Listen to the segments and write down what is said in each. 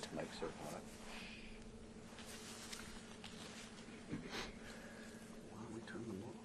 fast. Make certain hot. Why don't we turn them off?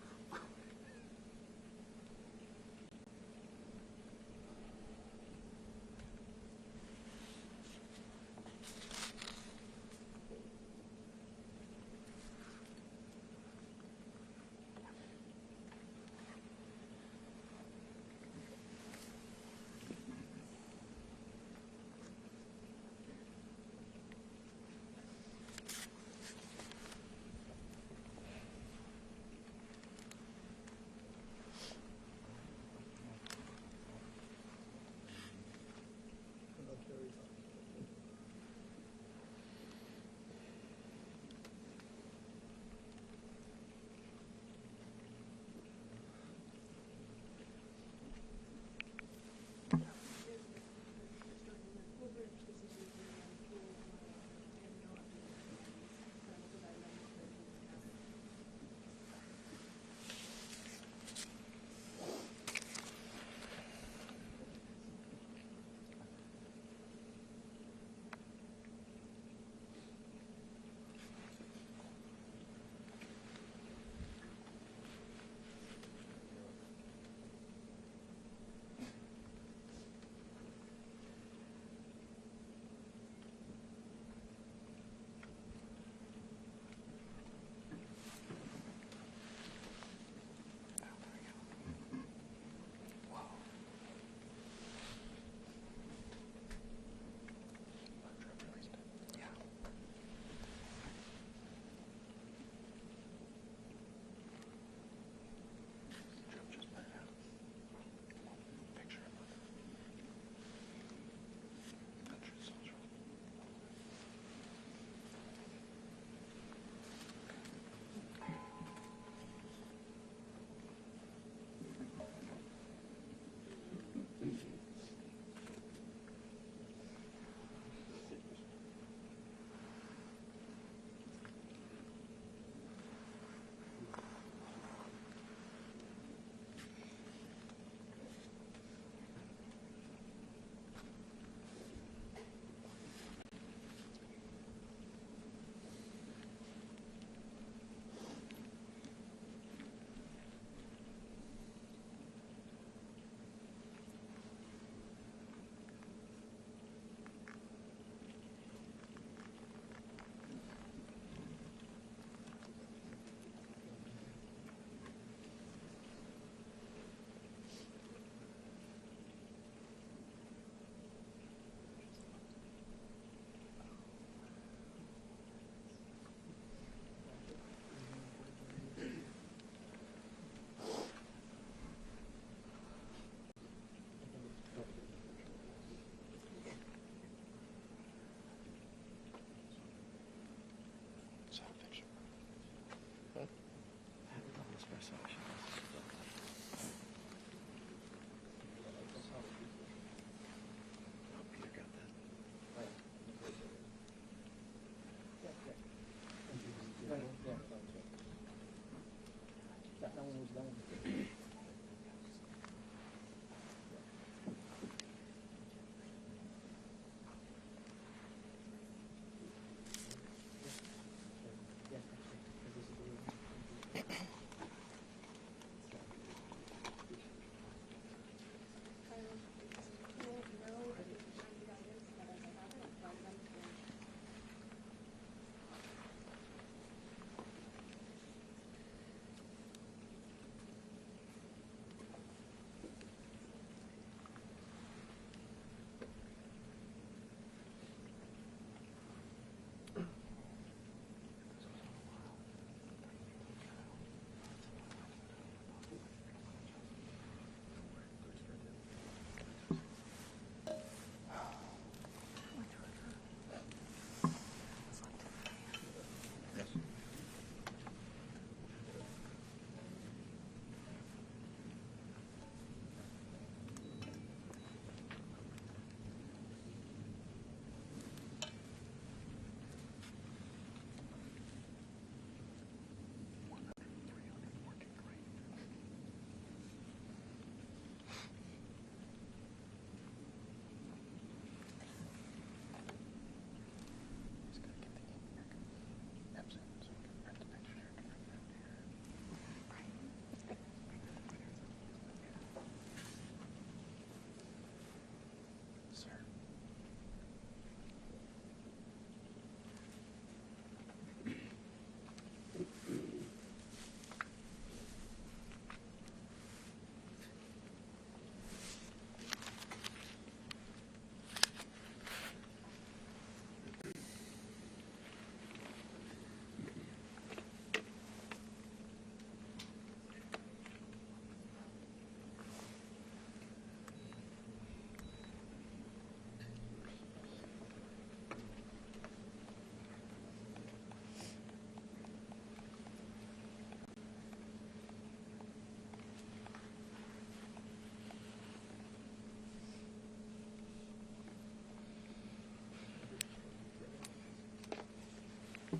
The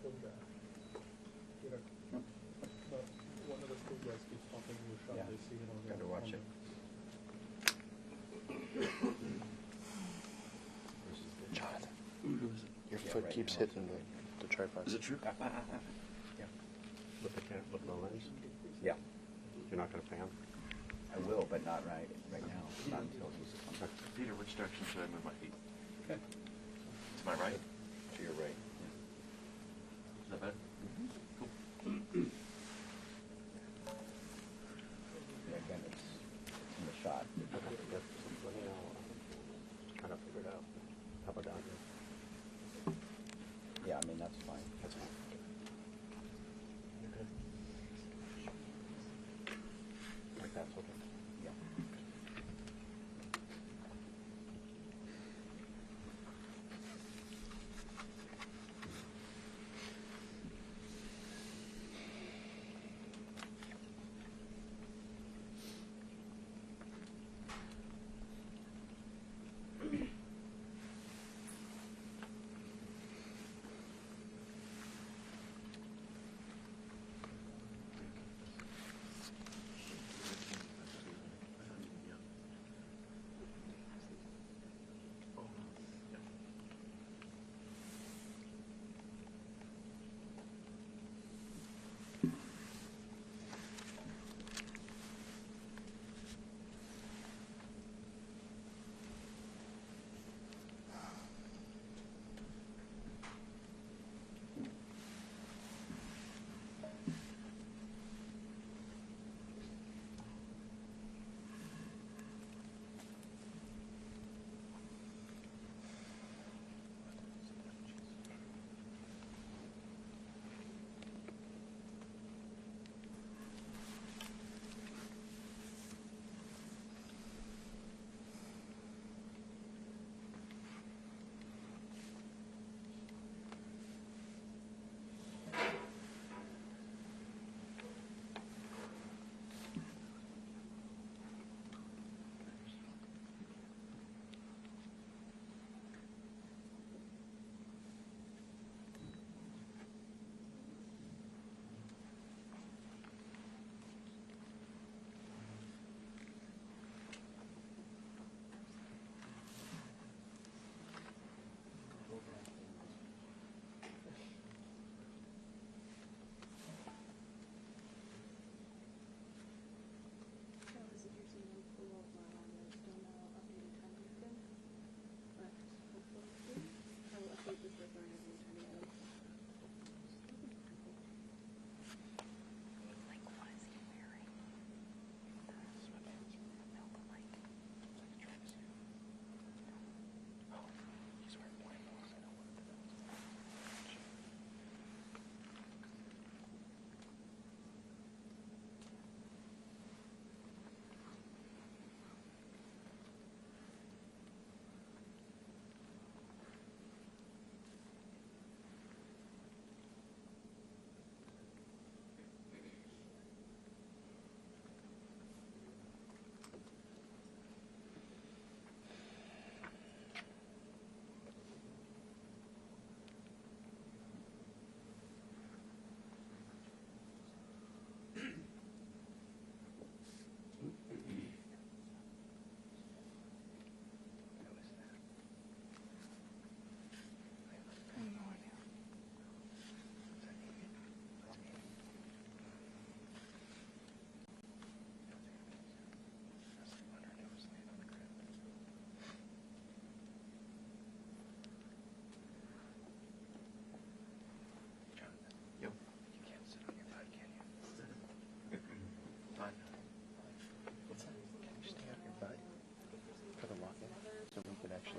still guy. You know, one of the still guys keeps talking to the shot. Yeah. They see it on the. Gotta watch on it. Jonathan, Who is it? your Yeah, foot right keeps now. hitting the tripod. Is it true? Yeah. With the lens? Yeah. You're not gonna pan? I will, but not right now. Not until he's Okay. Peter, which direction should I move my feet? okay. To my right? To your right. Is that better? Cool. Yeah, again, it's in the shot. Okay, good. Let me know. Trying to figure it out. How about down here? Yeah, I mean, that's fine. That's fine. Like that's okay. Yeah.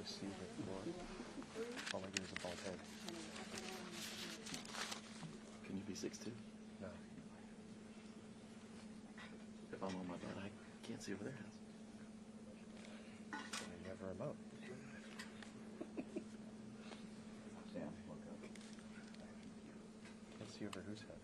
See the floor. All I get is a bald head. Can you be 6'2"? No. If I'm on my butt, I can't see over there. I never am out. Sam, look up. Can't see over whose head.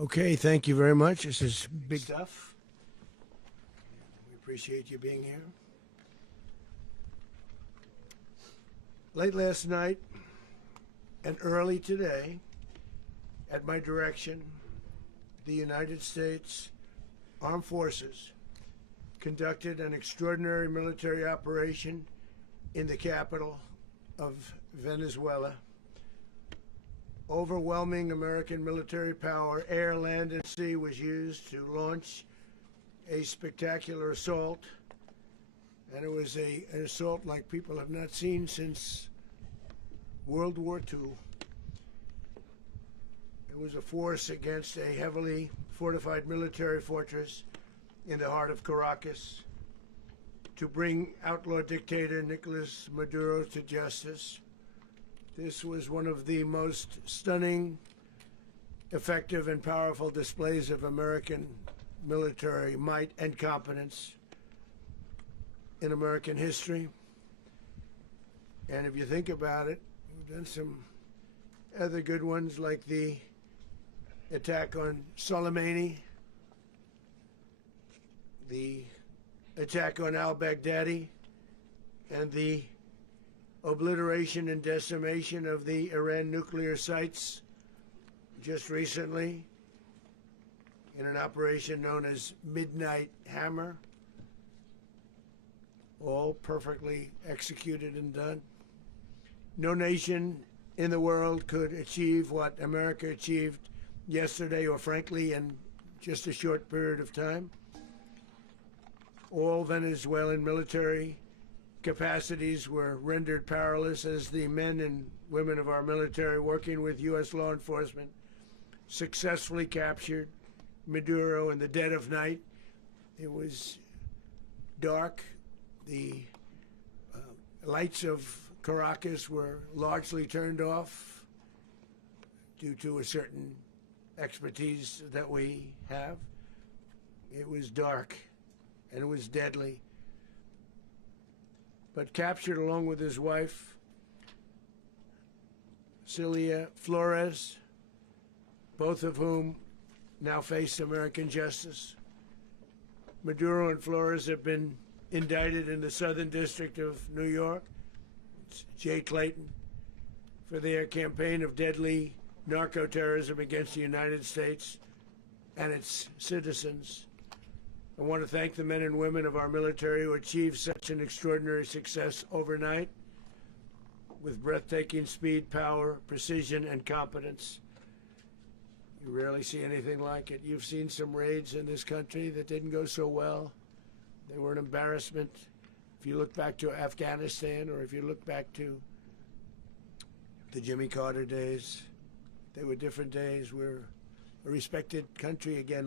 Okay, thank you very much. This is big stuff. We appreciate you being here. Late last night and early today, at my direction, the United States Armed Forces conducted an extraordinary military operation in the capital of Venezuela. Overwhelming American military power, air, land, and sea, was used to launch a spectacular assault. And it was an assault like people have not seen since World War II. It was a force against a heavily fortified military fortress in the heart of Caracas to bring outlaw dictator Nicolas Maduro to justice. This was one of the most stunning, effective, and powerful displays of American military might and competence in American history. And if you think about it, we've done some other good ones, like the attack on Soleimani, the attack on al-Baghdadi, and the obliteration and decimation of the Iran nuclear sites just recently in an operation known as Midnight Hammer. All perfectly executed and done. No nation in the world could achieve what America achieved yesterday, or frankly in just a short period of time. All Venezuelan military capacities were rendered powerless as the men and women of our military, working with U.S. law enforcement, successfully captured Maduro in the dead of night. It was dark. The lights of Caracas were largely turned off due to a certain expertise that we have. It was dark and it was deadly. But captured along with his wife, Celia Flores, both of whom now face American justice. Maduro and Flores have been indicted in the Southern District of New York, it's Jay Clayton, for their campaign of deadly narco-terrorism against the United States and its citizens. I want to thank the men and women of our military who achieved such an extraordinary success overnight with breathtaking speed, power, precision, and competence. You rarely see anything like it. You've seen some raids in this country that didn't go so well. They were an embarrassment. If you look back to Afghanistan, or if you look back to the Jimmy Carter days, they were different days. We're a respected country again,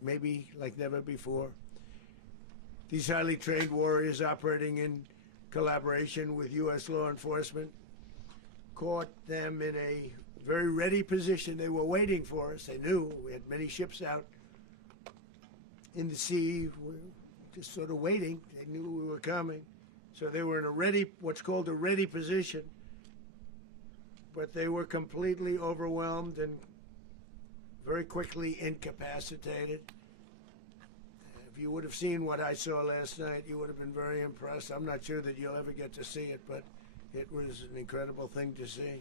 maybe like never before. These highly trained warriors, operating in collaboration with U.S. law enforcement, caught them in a very ready position. They were waiting for us. They knew we had many ships out in the sea. We were just sort of waiting. They knew we were coming. So they were in a ready, what's called a ready position. But they were completely overwhelmed and very quickly incapacitated. If you would have seen what I saw last night, you would have been very impressed. I'm not sure that you'll ever get to see it, but it was an incredible thing to see.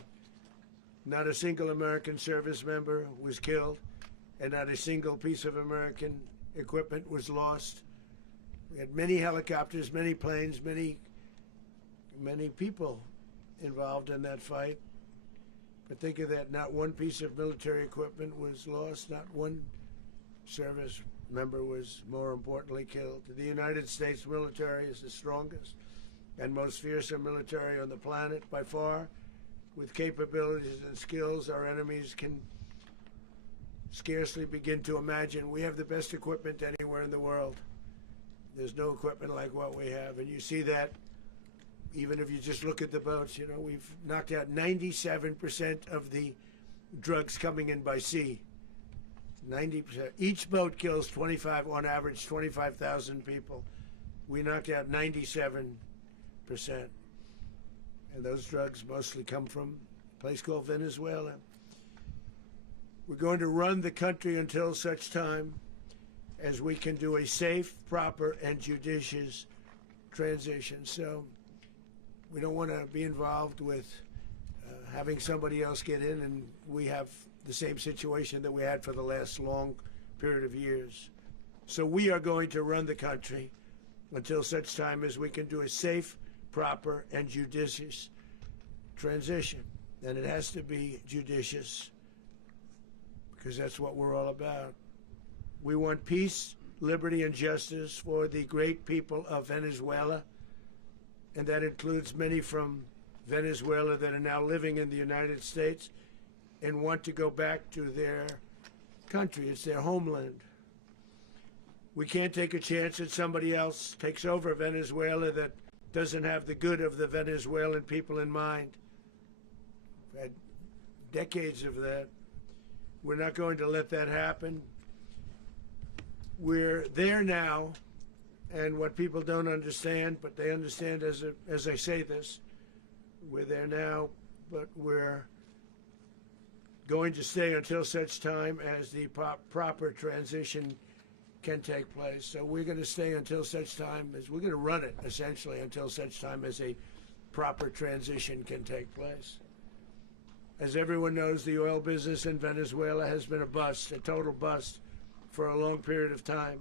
Not a single American service member was killed, and not a single piece of American equipment was lost. We had many helicopters, many planes, many people involved in that fight. But think of that, not one piece of military equipment was lost, not one service member was, more importantly, killed. The United States military is the strongest and most fearsome military on the planet by far, with capabilities and skills our enemies can scarcely begin to imagine. We have the best equipment anywhere in the world. There's no equipment like what we have, and you see that even if you just look at the boats. You know, we've knocked out 97% of the drugs coming in by sea. 90%. Each boat kills on average, 25,000 people. We knocked out 97%. And those drugs mostly come from a place called Venezuela. We're going to run the country until such time as we can do a safe, proper, and judicious transition. So we don't want to be involved with having somebody else get in and we have the same situation that we had for the last long period of years. So we are going to run the country until such time as we can do a safe, proper, and judicious transition. And it has to be judicious because that's what we're all about. We want peace, liberty, and justice for the great people of Venezuela, and that includes many from Venezuela that are now living in the United States and want to go back to their country. It's their homeland. We can't take a chance that somebody else takes over Venezuela that doesn't have the good of the Venezuelan people in mind. We've had decades of that. We're not going to let that happen. We're there now, and what people don't understand, but they understand as I say this, we're there now, but we're going to stay until such time as the proper transition can take place. So we're going to stay until such time as we're going to run it, essentially, until such time as a proper transition can take place. As everyone knows, the oil business in Venezuela has been a bust, a total bust, for a long period of time.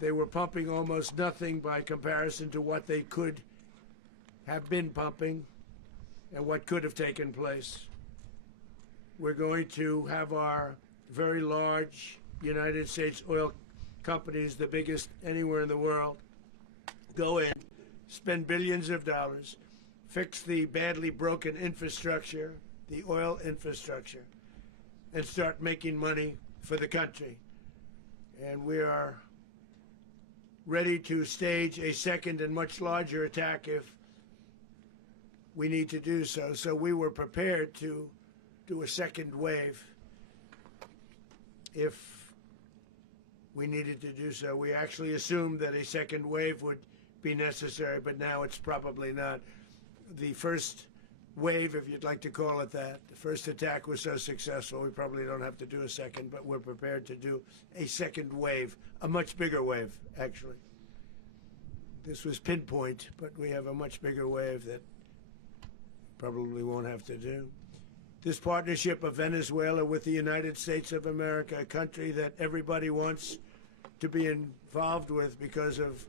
They were pumping almost nothing by comparison to what they could have been pumping and what could have taken place. We're going to have our very large United States oil companies, the biggest anywhere in the world, go in, spend billions of dollars, fix the badly broken infrastructure, the oil infrastructure, and start making money for the country. And we are ready to stage a second and much larger attack if we need to do so. So we were prepared to do a second wave if we needed to do so. We actually assumed that a second wave would be necessary, but now it's probably not. The first wave, if you'd like to call it that, the first attack was so successful, we probably don't have to do a second, but we're prepared to do a second wave, a much bigger wave, actually. This was pinpoint, but we have a much bigger wave that probably won't have to do. This partnership of Venezuela with the United States of America, a country that everybody wants to be involved with because of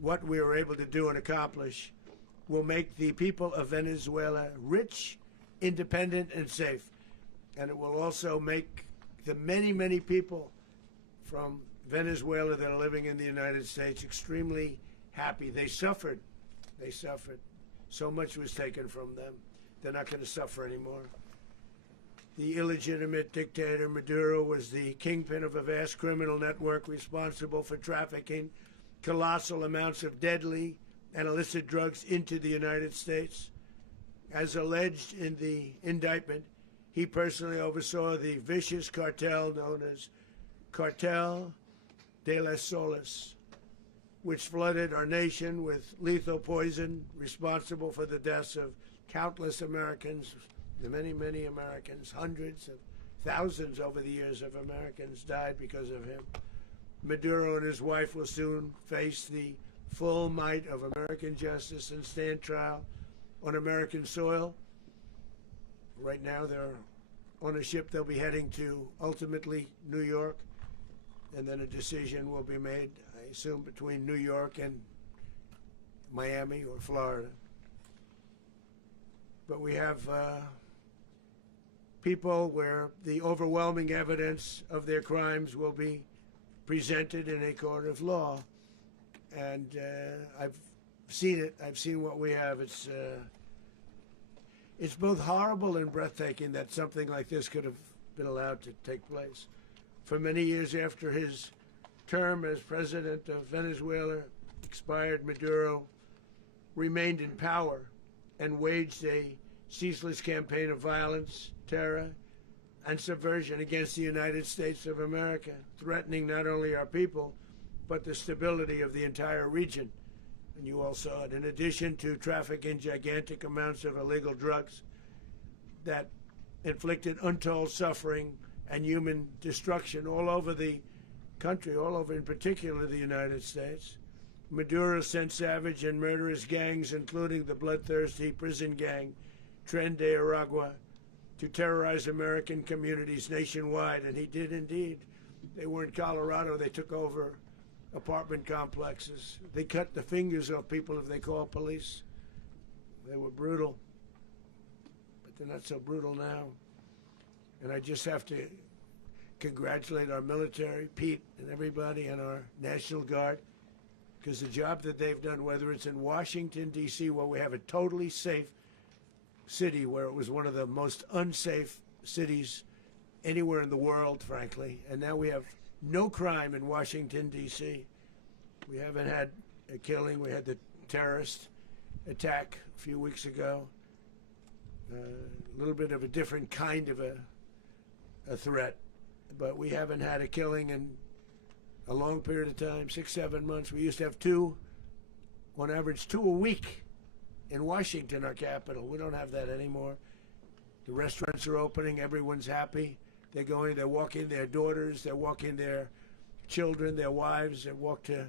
what we were able to do and accomplish, will make the people of Venezuela rich, independent, and safe. And it will also make the many, many people from Venezuela that are living in the United States extremely happy. They suffered. They suffered. So much was taken from them. They're not going to suffer anymore. The illegitimate dictator Maduro was the kingpin of a vast criminal network responsible for trafficking colossal amounts of deadly and illicit drugs into the United States. As alleged in the indictment, he personally oversaw the vicious cartel known as Cartel de las Solas, which flooded our nation with lethal poison, responsible for the deaths of countless Americans, the many, many Americans. Hundreds of thousands over the years of Americans died because of him. Maduro and his wife will soon face the full might of American justice and stand trial on American soil. Right now they're on a ship. They'll be heading to ultimately New York, and then a decision will be made, I assume, between New York and Miami or Florida. But we have people where the overwhelming evidence of their crimes will be presented in a court of law. And I've seen it. I've seen what we have. It's both horrible and breathtaking that something like this could have been allowed to take place. For many years after his term as president of Venezuela expired, Maduro remained in power and waged a ceaseless campaign of violence, terror, and subversion against the United States of America, threatening not only our people, but the stability of the entire region. And you all saw it. In addition to trafficking gigantic amounts of illegal drugs that inflicted untold suffering and human destruction all over the country, all over, in particular, the United States. Maduro sent savage and murderous gangs, including the bloodthirsty prison gang, Tren de Aragua, to terrorize American communities nationwide, and he did indeed. They were in Colorado. They took over apartment complexes. They cut the fingers off people if they called police. They were brutal, but they're not so brutal now. And I just have to congratulate our military, Pete and everybody, and our National Guard, because the job that they've done, whether it's in Washington, D.C., where we have a totally safe city, where it was one of the most unsafe cities anywhere in the world, frankly, and now we have no crime in Washington, D.C. We haven't had a killing. We had the terrorist attack a few weeks ago. A little bit of a different kind of a threat, but we haven't had a killing in a long period of time, 6-7 months. We used to have two, on average, 2 a week in Washington, our capital. We don't have that anymore. The restaurants are opening. Everyone's happy. They're going, they're walking their daughters, they're walking their children, their wives, they walk to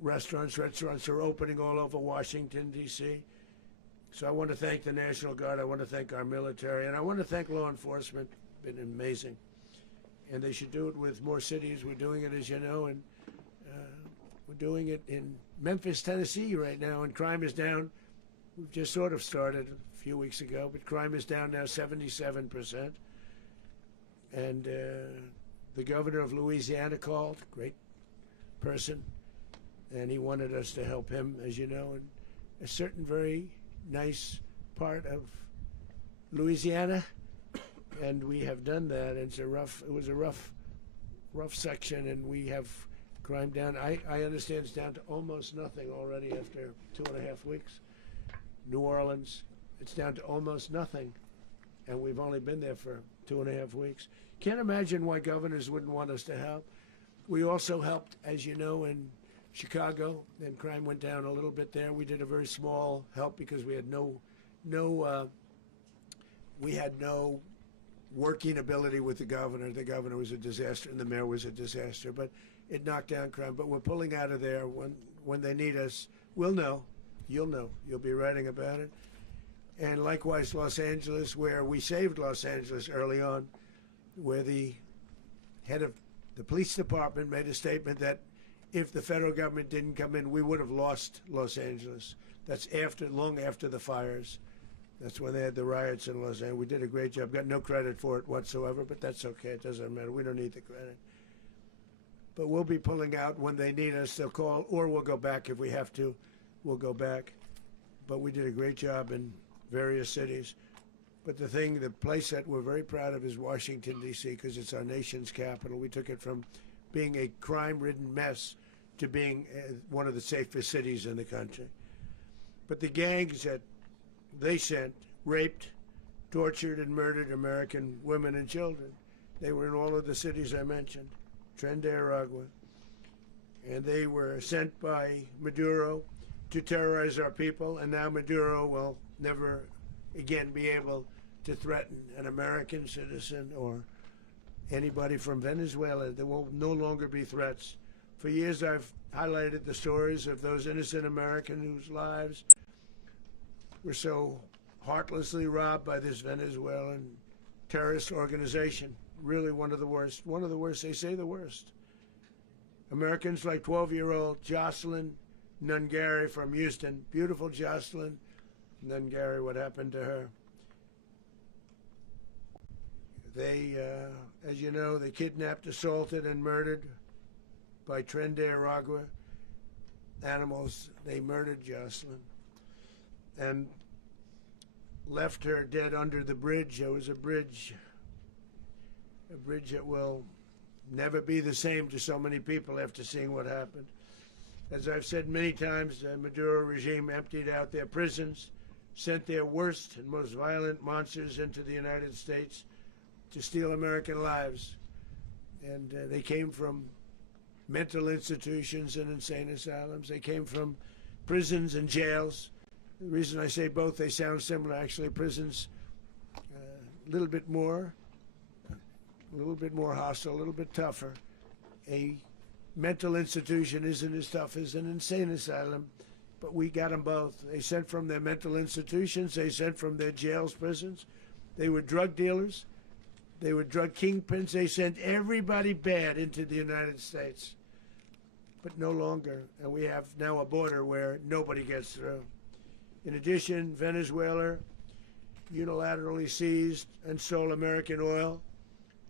restaurants. Restaurants are opening all over Washington, D.C. So I want to thank the National Guard. I want to thank our military. And I want to thank law enforcement. Been amazing. And they should do it with more cities. We're doing it, as you know, and we're doing it in Memphis, Tennessee right now, and crime is down. We've just sort of started a few weeks ago, but crime is down now 77%. And the governor of Louisiana called, great person, and he wanted us to help him, as you know, in a certain very nice part of Louisiana, and we have done that. It was a rough section, and we have crime down. I understand it's down to almost nothing already after 2.5 weeks. New Orleans, it's down to almost nothing, and we've only been there for 2.5 weeks. Can't imagine why governors wouldn't want us to help. We also helped, as you know, in Chicago, and crime went down a little bit there. We did a very small help because we had no working ability with the governor. The governor was a disaster, and the mayor was a disaster. But it knocked down crime. But we're pulling out of there when they need us. We'll know. You'll know. You'll be writing about it. And likewise, Los Angeles, where we saved Los Angeles early on, where the head of the police department made a statement that if the federal government didn't come in, we would have lost Los Angeles. That's long after the fires. That's when they had the riots in Los Angeles. We did a great job. Got no credit for it whatsoever, but that's okay. It doesn't matter. We don't need the credit. But we'll be pulling out when they need us. They'll call, or we'll go back if we have to. We'll go back. But we did a great job in various cities. But the place that we're very proud of is Washington, D.C., because it's our nation's capital. We took it from being a crime-ridden mess to being one of the safest cities in the country. But the gangs that they sent raped, tortured, and murdered American women and children. They were in all of the cities I mentioned, Tren de Aragua. And they were sent by Maduro to terrorize our people, and now Maduro will never again be able to threaten an American citizen or anybody from Venezuela. There will no longer be threats. For years I've highlighted the stories of those innocent Americans whose lives were so heartlessly robbed by this Venezuelan terrorist organization. Really one of the worst. One of the worst, they say the worst. Americans like 12-year-old Jocelyn Nungari from Houston. Beautiful Jocelyn Nungari, what happened to her? They, as you know, they kidnapped, assaulted, and murdered by Tren de Aragua animals. They murdered Jocelyn and left her dead under the bridge. There was a bridge that will never be the same to so many people after seeing what happened. As I've said many times, the Maduro regime emptied out their prisons, sent their worst and most violent monsters into the United States to steal American lives. And they came from mental institutions and insane asylums. They came from prisons and jails. The reason I say both, they sound similar. Actually, prisons little bit more hostile, a little bit tougher. A mental institution isn't as tough as an insane asylum, but we got them both. They sent from their mental institutions, they sent from their jails, prisons. They were drug dealers, they were drug kingpins, they sent everybody bad into the United States. But no longer, and we have now a border where nobody gets through. In addition, Venezuela unilaterally seized and stole American oil,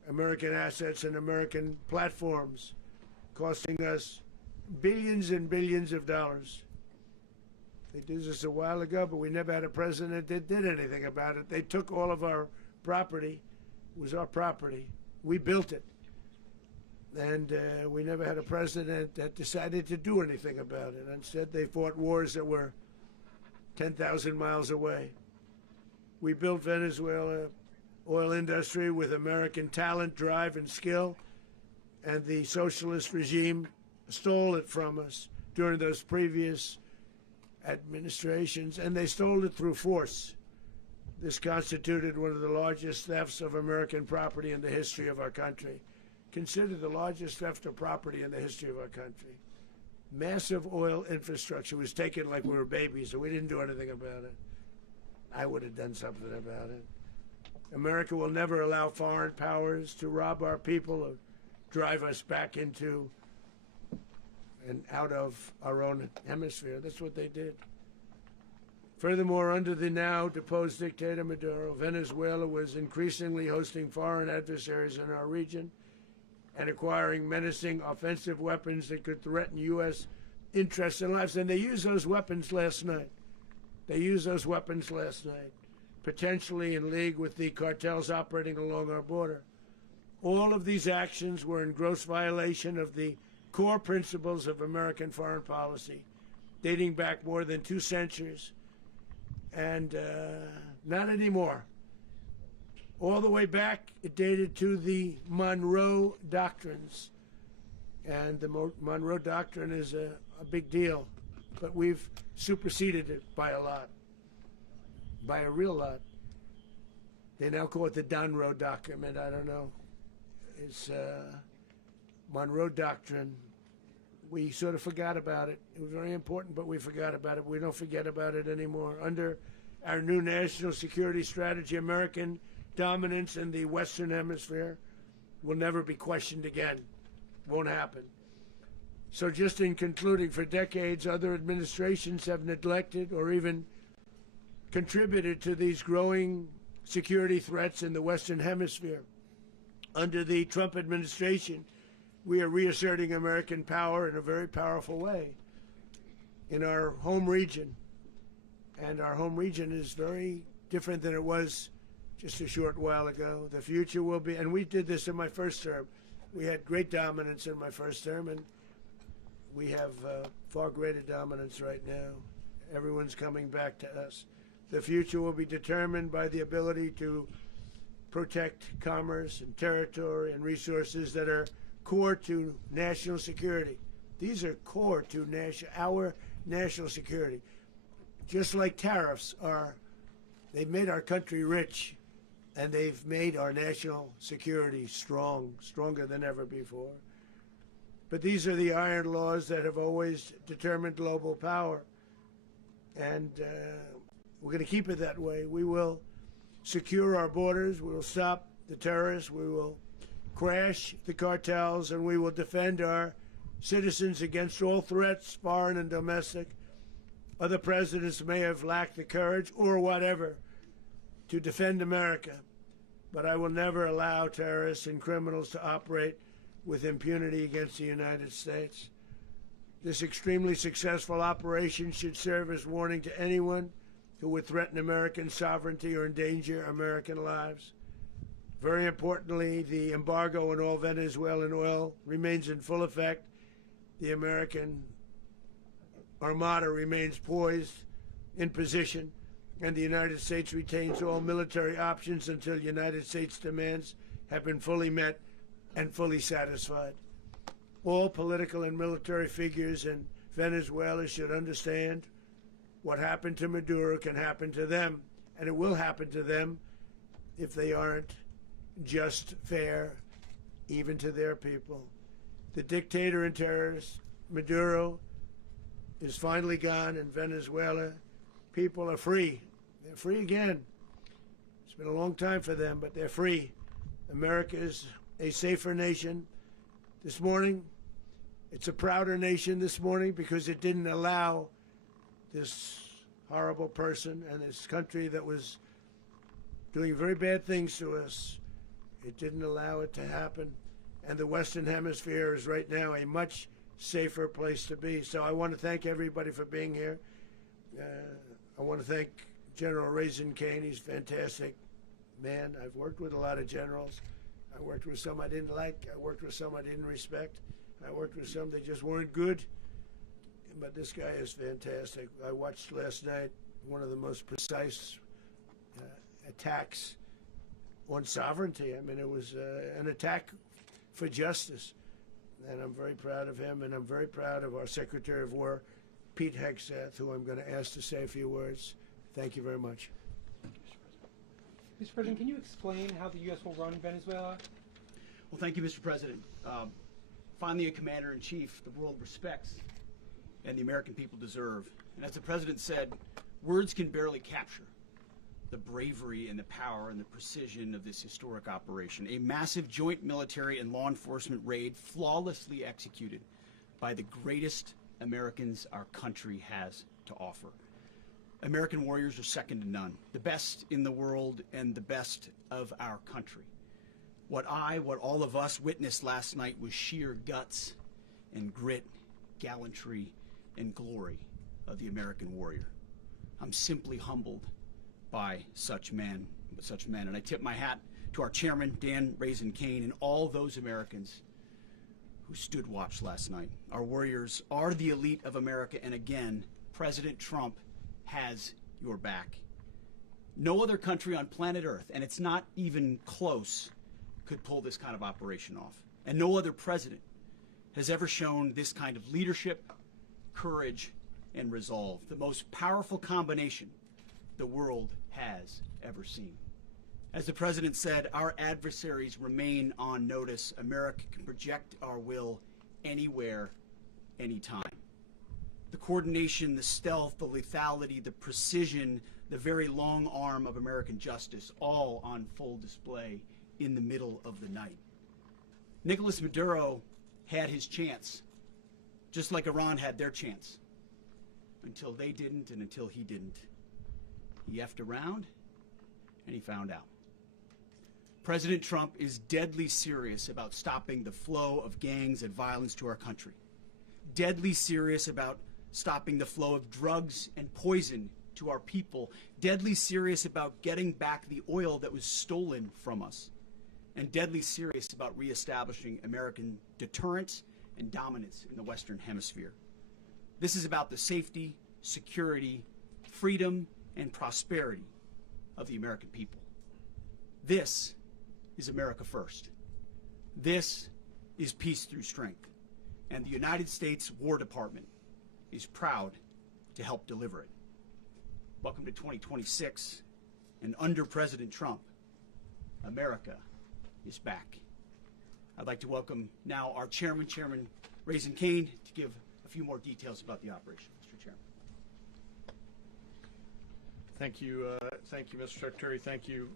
American assets, and American platforms, costing us billions and billions of dollars. They did this a while ago, but we never had a president that did anything about it. They took all of our property. It was our property. We built it. And we never had a president that decided to do anything about it. Instead, they fought wars that were 10,000 miles away. We built Venezuela oil industry with American talent, drive, and skill, and the socialist regime stole it from us during those previous administrations, and they stole it through force. This constituted one of the largest thefts of American property in the history of our country. Considered the largest theft of property in the history of our country. Massive oil infrastructure was taken like we were babies, and we didn't do anything about it. I would have done something about it. America will never allow foreign powers to rob our people or drive us back into and out of our own hemisphere. That's what they did. Furthermore, under the now deposed dictator Maduro, Venezuela was increasingly hosting foreign adversaries in our region and acquiring menacing offensive weapons that could threaten U.S. interests and lives. And they used those weapons last night. Potentially in league with the cartels operating along our border. All of these actions were in gross violation of the core principles of American foreign policy, dating back more than 2 centuries, and not anymore. All the way back, it dated to the Monroe Doctrines. And the Monroe Doctrine is a big deal, but we've superseded it by a lot, by a real lot. They now call it the Monroe Document. I don't know. It's Monroe Doctrine. We sort of forgot about it. It was very important, but we forgot about it. We don't forget about it anymore. Under our new national security strategy, American dominance in the Western Hemisphere will never be questioned again. Won't happen. So just in concluding, for decades, other administrations have neglected or even contributed to these growing security threats in the Western Hemisphere. Under the Trump administration, we are reasserting American power in a very powerful way in our home region. And our home region is very different than it was just a short while ago. The future will be, and we did this in my first term. We had great dominance in my first term, and we have far greater dominance right now. Everyone's coming back to us. The future will be determined by the ability to protect commerce and territory and resources that are core to national security. These are core to our national security. Just like tariffs are, they've made our country rich, and they've made our national security stronger than ever before. But these are the iron laws that have always determined global power. And we're going to keep it that way. We will secure our borders. We will stop the terrorists. We will crash the cartels, and we will defend our citizens against all threats, foreign and domestic. Other presidents may have lacked the courage or whatever to defend America, but I will never allow terrorists and criminals to operate with impunity against the United States. This extremely successful operation should serve as warning to anyone who would threaten American sovereignty or endanger American lives. Very importantly, the embargo on all Venezuelan oil remains in full effect. The American Armada remains poised in position, and the United States retains all military options until United States demands have been fully met and fully satisfied. All political and military figures in Venezuela should understand what happened to Maduro can happen to them, and it will happen to them if they aren't just, fair, even to their people. The dictator and terrorist, Maduro, is finally gone in Venezuela. People are free. They're free again. It's been a long time for them, but they're free. America is a safer nation. This morning, it's a prouder nation this morning because it didn't allow this horrible person and this country that was doing very bad things to us. It didn't allow it to happen. And the Western Hemisphere is right now a much safer place to be. So I want to thank everybody for being here. I want to thank General Raisin Kane. He's a fantastic man. I've worked with a lot of generals. I worked with some I didn't like. I worked with some I didn't respect. I worked with some that just weren't good. But this guy is fantastic. I watched last night one of the most precise attacks on sovereignty. I mean, it was an attack for justice. And I'm very proud of him, and I'm very proud of our Secretary of War, Pete Hegseth, who I'm going to ask to say a few words. Thank you very much. Mr. President, can you explain how the U.S. will run Venezuela? Well, thank you, Mr. President. Finally, a commander-in-chief the world respects and the American people deserve. And as the President said, words can barely capture the bravery and the power and the precision of this historic operation. A massive joint military and law enforcement raid flawlessly executed by the greatest Americans our country has to offer. American warriors are second to none, the best in the world and the best of our country. What all of us witnessed last night was sheer guts and grit, gallantry, and glory of the American warrior. I'm simply humbled by such men, and I tip my hat to our chairman, Dan Raisin Kane, and all those Americans who stood watch last night. Our warriors are the elite of America, and again, President Trump has your back. No other country on planet Earth, and it's not even close, could pull this kind of operation off. And no other president has ever shown this kind of leadership, courage, and resolve. The most powerful combination the world has ever seen. As the president said, our adversaries remain on notice. America can project our will anywhere, anytime. The coordination, the stealth, the lethality, the precision, the very long arm of American justice, all on full display in the middle of the night. Nicolas Maduro had his chance, just like Iran had their chance, until they didn't and until he didn't. He effed around, and he found out. President Trump is deadly serious about stopping the flow of gangs and violence to our country. Deadly serious about stopping the flow of drugs and poison to our people. Deadly serious about getting back the oil that was stolen from us. And deadly serious about reestablishing American deterrence and dominance in the Western Hemisphere. This is about the safety, security, freedom, and prosperity of the American people. This is America first. This is peace through strength. And the United States War Department is proud to help deliver it. Welcome to 2026, and under President Trump, America is back. I'd like to welcome now our chairman, Chairman Raisin Kane, to give a few more details about the operation. Mr. Chairman. Thank you, Mr. Secretary. Thank you,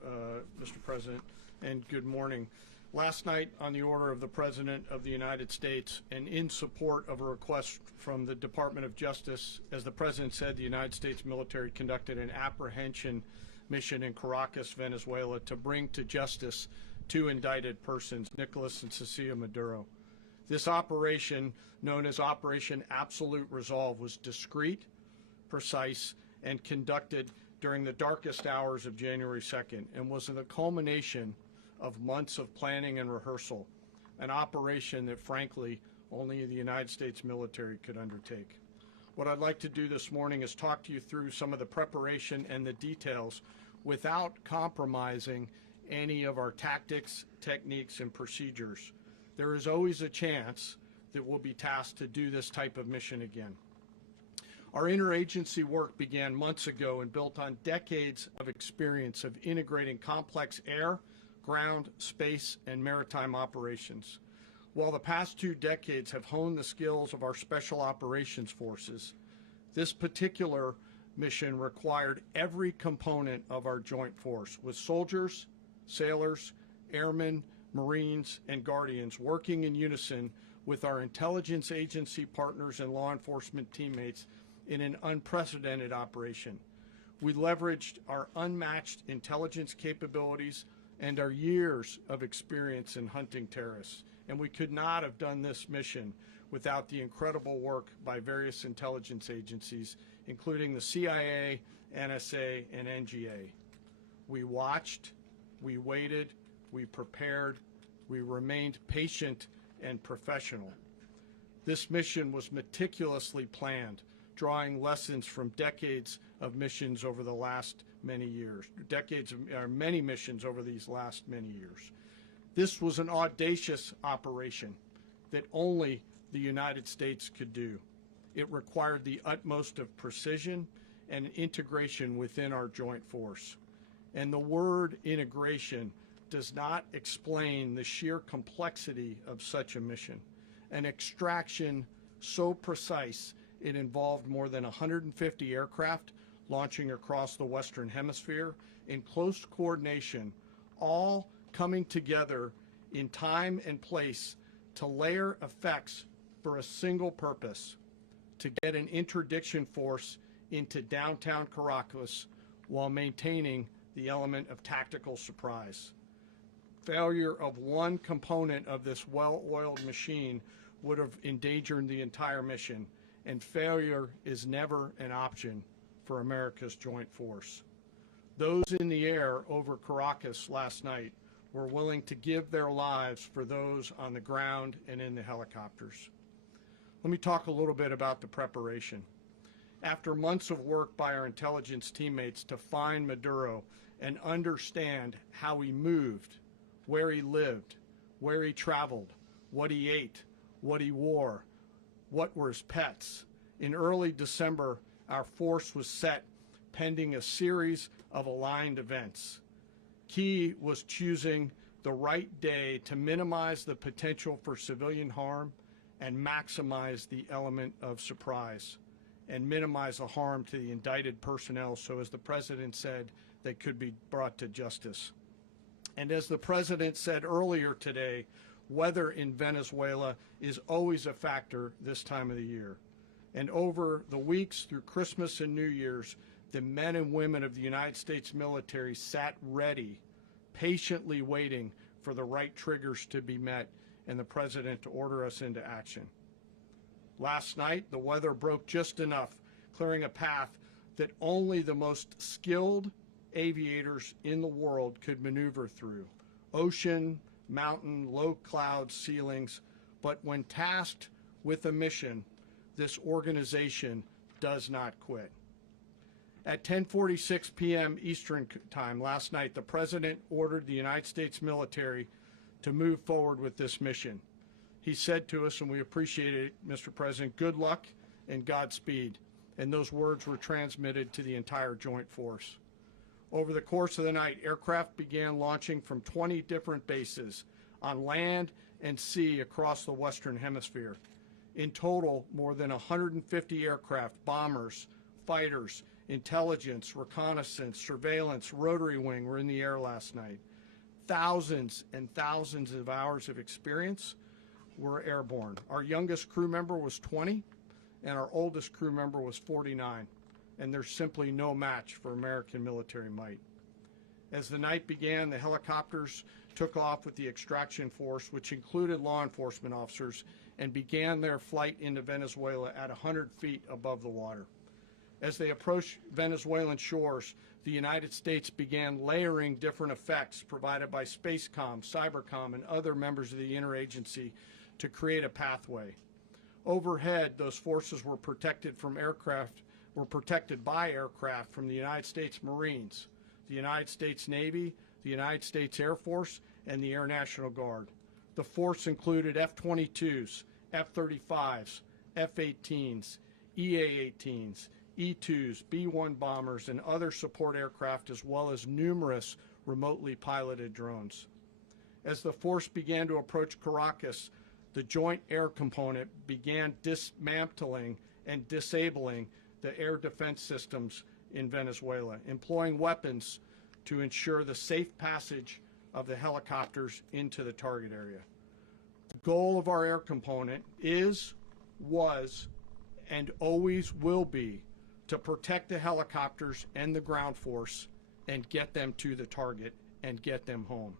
Mr. President, and good morning. Last night, on the order of the President of the United States and in support of a request from the Department of Justice, as the President said, the United States military conducted an apprehension mission in Caracas, Venezuela, to bring to justice two indicted persons, Nicolas and Cecilia Maduro. This operation, known as Operation Absolute Resolve, was discreet, precise, and conducted during the darkest hours of January 2nd and was the culmination of months of planning and rehearsal, an operation that, frankly, only the United States military could undertake. What I'd like to do this morning is talk to you through some of the preparation and the details without compromising any of our tactics, techniques, and procedures. There is always a chance that we'll be tasked to do this type of mission again. Our interagency work began months ago and built on decades of experience of integrating complex air, ground, space, and maritime operations. While the past 2 decades have honed the skills of our special operations forces, this particular mission required every component of our joint force, with soldiers, sailors, airmen, Marines, and Guardians working in unison with our intelligence agency partners and law enforcement teammates in an unprecedented operation. We leveraged our unmatched intelligence capabilities and our years of experience in hunting terrorists, and we could not have done this mission without the incredible work by various intelligence agencies, including the CIA, NSA, and NGA. We watched, we waited, we prepared, we remained patient and professional. This mission was meticulously planned, drawing lessons from decades of missions over the last many years, many missions over these last many years. This was an audacious operation that only the United States could do. It required the utmost of precision and integration within our joint force. And the word integration does not explain the sheer complexity of such a mission. An extraction so precise it involved more than 150 aircraft launching across the Western Hemisphere in close coordination, all coming together in time and place to layer effects for a single purpose: to get an interdiction force into downtown Caracas while maintaining the element of tactical surprise. Failure of one component of this well-oiled machine would have endangered the entire mission, and failure is never an option for America's joint force. Those in the air over Caracas last night were willing to give their lives for those on the ground and in the helicopters. Let me talk a little bit about the preparation. After months of work by our intelligence teammates to find Maduro and understand how he moved, where he lived, where he traveled, what he ate, what he wore, what were his pets, in early December, our force was set pending a series of aligned events. Key was choosing the right day to minimize the potential for civilian harm and maximize the element of surprise, and minimize the harm to the indicted personnel so, as the President said, they could be brought to justice. And as the President said earlier today, weather in Venezuela is always a factor this time of the year. And over the weeks through Christmas and New Year's, the men and women of the United States military sat ready, patiently waiting for the right triggers to be met and the President to order us into action. Last night, the weather broke just enough, clearing a path that only the most skilled aviators in the world could maneuver through. Ocean, mountain, low cloud ceilings, but when tasked with a mission, this organization does not quit. At 10:46 p.m. Eastern Time last night, the President ordered the United States military to move forward with this mission. He said to us, and we appreciate it, Mr. President, good luck and Godspeed. And those words were transmitted to the entire joint force. Over the course of the night, aircraft began launching from 20 different bases on land and sea across the Western Hemisphere. In total, more than 150 aircraft, bombers, fighters, intelligence, reconnaissance, surveillance, rotary wing were in the air last night. Thousands and thousands of hours of experience were airborne. Our youngest crew member was 20, and our oldest crew member was 49, and there's simply no match for American military might. As the night began, the helicopters took off with the extraction force, which included law enforcement officers, and began their flight into Venezuela at 100 feet above the water. As they approached Venezuelan shores, the United States began layering different effects provided by Spacecom, Cybercom, and other members of the interagency to create a pathway. Overhead, those forces were protected by aircraft from the United States Marines, the United States Navy, the United States Air Force, and the Air National Guard. The force included F-22s, F-35s, F-18s, EA-18s, E-2s, B-1 bombers, and other support aircraft, as well as numerous remotely piloted drones. As the force began to approach Caracas, the Joint Air Component began dismantling and disabling the air defense systems in Venezuela, employing weapons to ensure the safe passage of the helicopters into the target area. The goal of our air component is, was, and always will be to protect the helicopters and the ground force and get them to the target and get them home.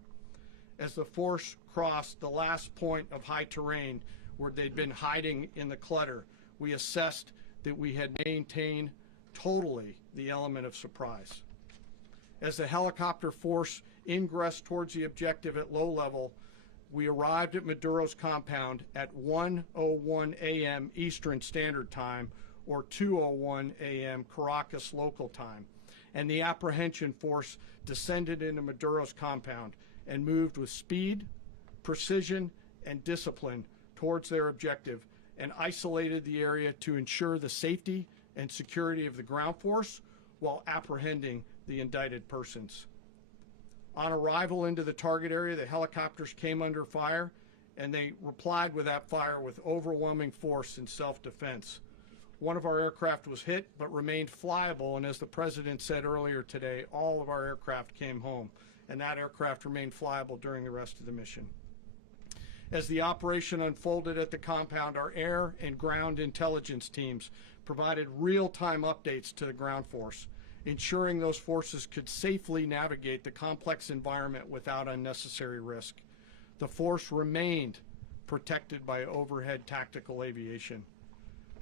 As the force crossed the last point of high terrain where they'd been hiding in the clutter, we assessed that we had maintained totally the element of surprise. As the helicopter force ingressed towards the objective at low level, we arrived at Maduro's compound at 1:01 a.m. Eastern Standard Time, or 2:01 a.m. Caracas local time, and the apprehension force descended into Maduro's compound and moved with speed, precision, and discipline towards their objective, and isolated the area to ensure the safety and security of the ground force while apprehending the indicted persons. On arrival into the target area, the helicopters came under fire, and they replied with that fire with overwhelming force in self-defense. One of our aircraft was hit but remained flyable, and as the President said earlier today, all of our aircraft came home, and that aircraft remained flyable during the rest of the mission. As the operation unfolded at the compound, our air and ground intelligence teams provided real-time updates to the ground force, ensuring those forces could safely navigate the complex environment without unnecessary risk. The force remained protected by overhead tactical aviation.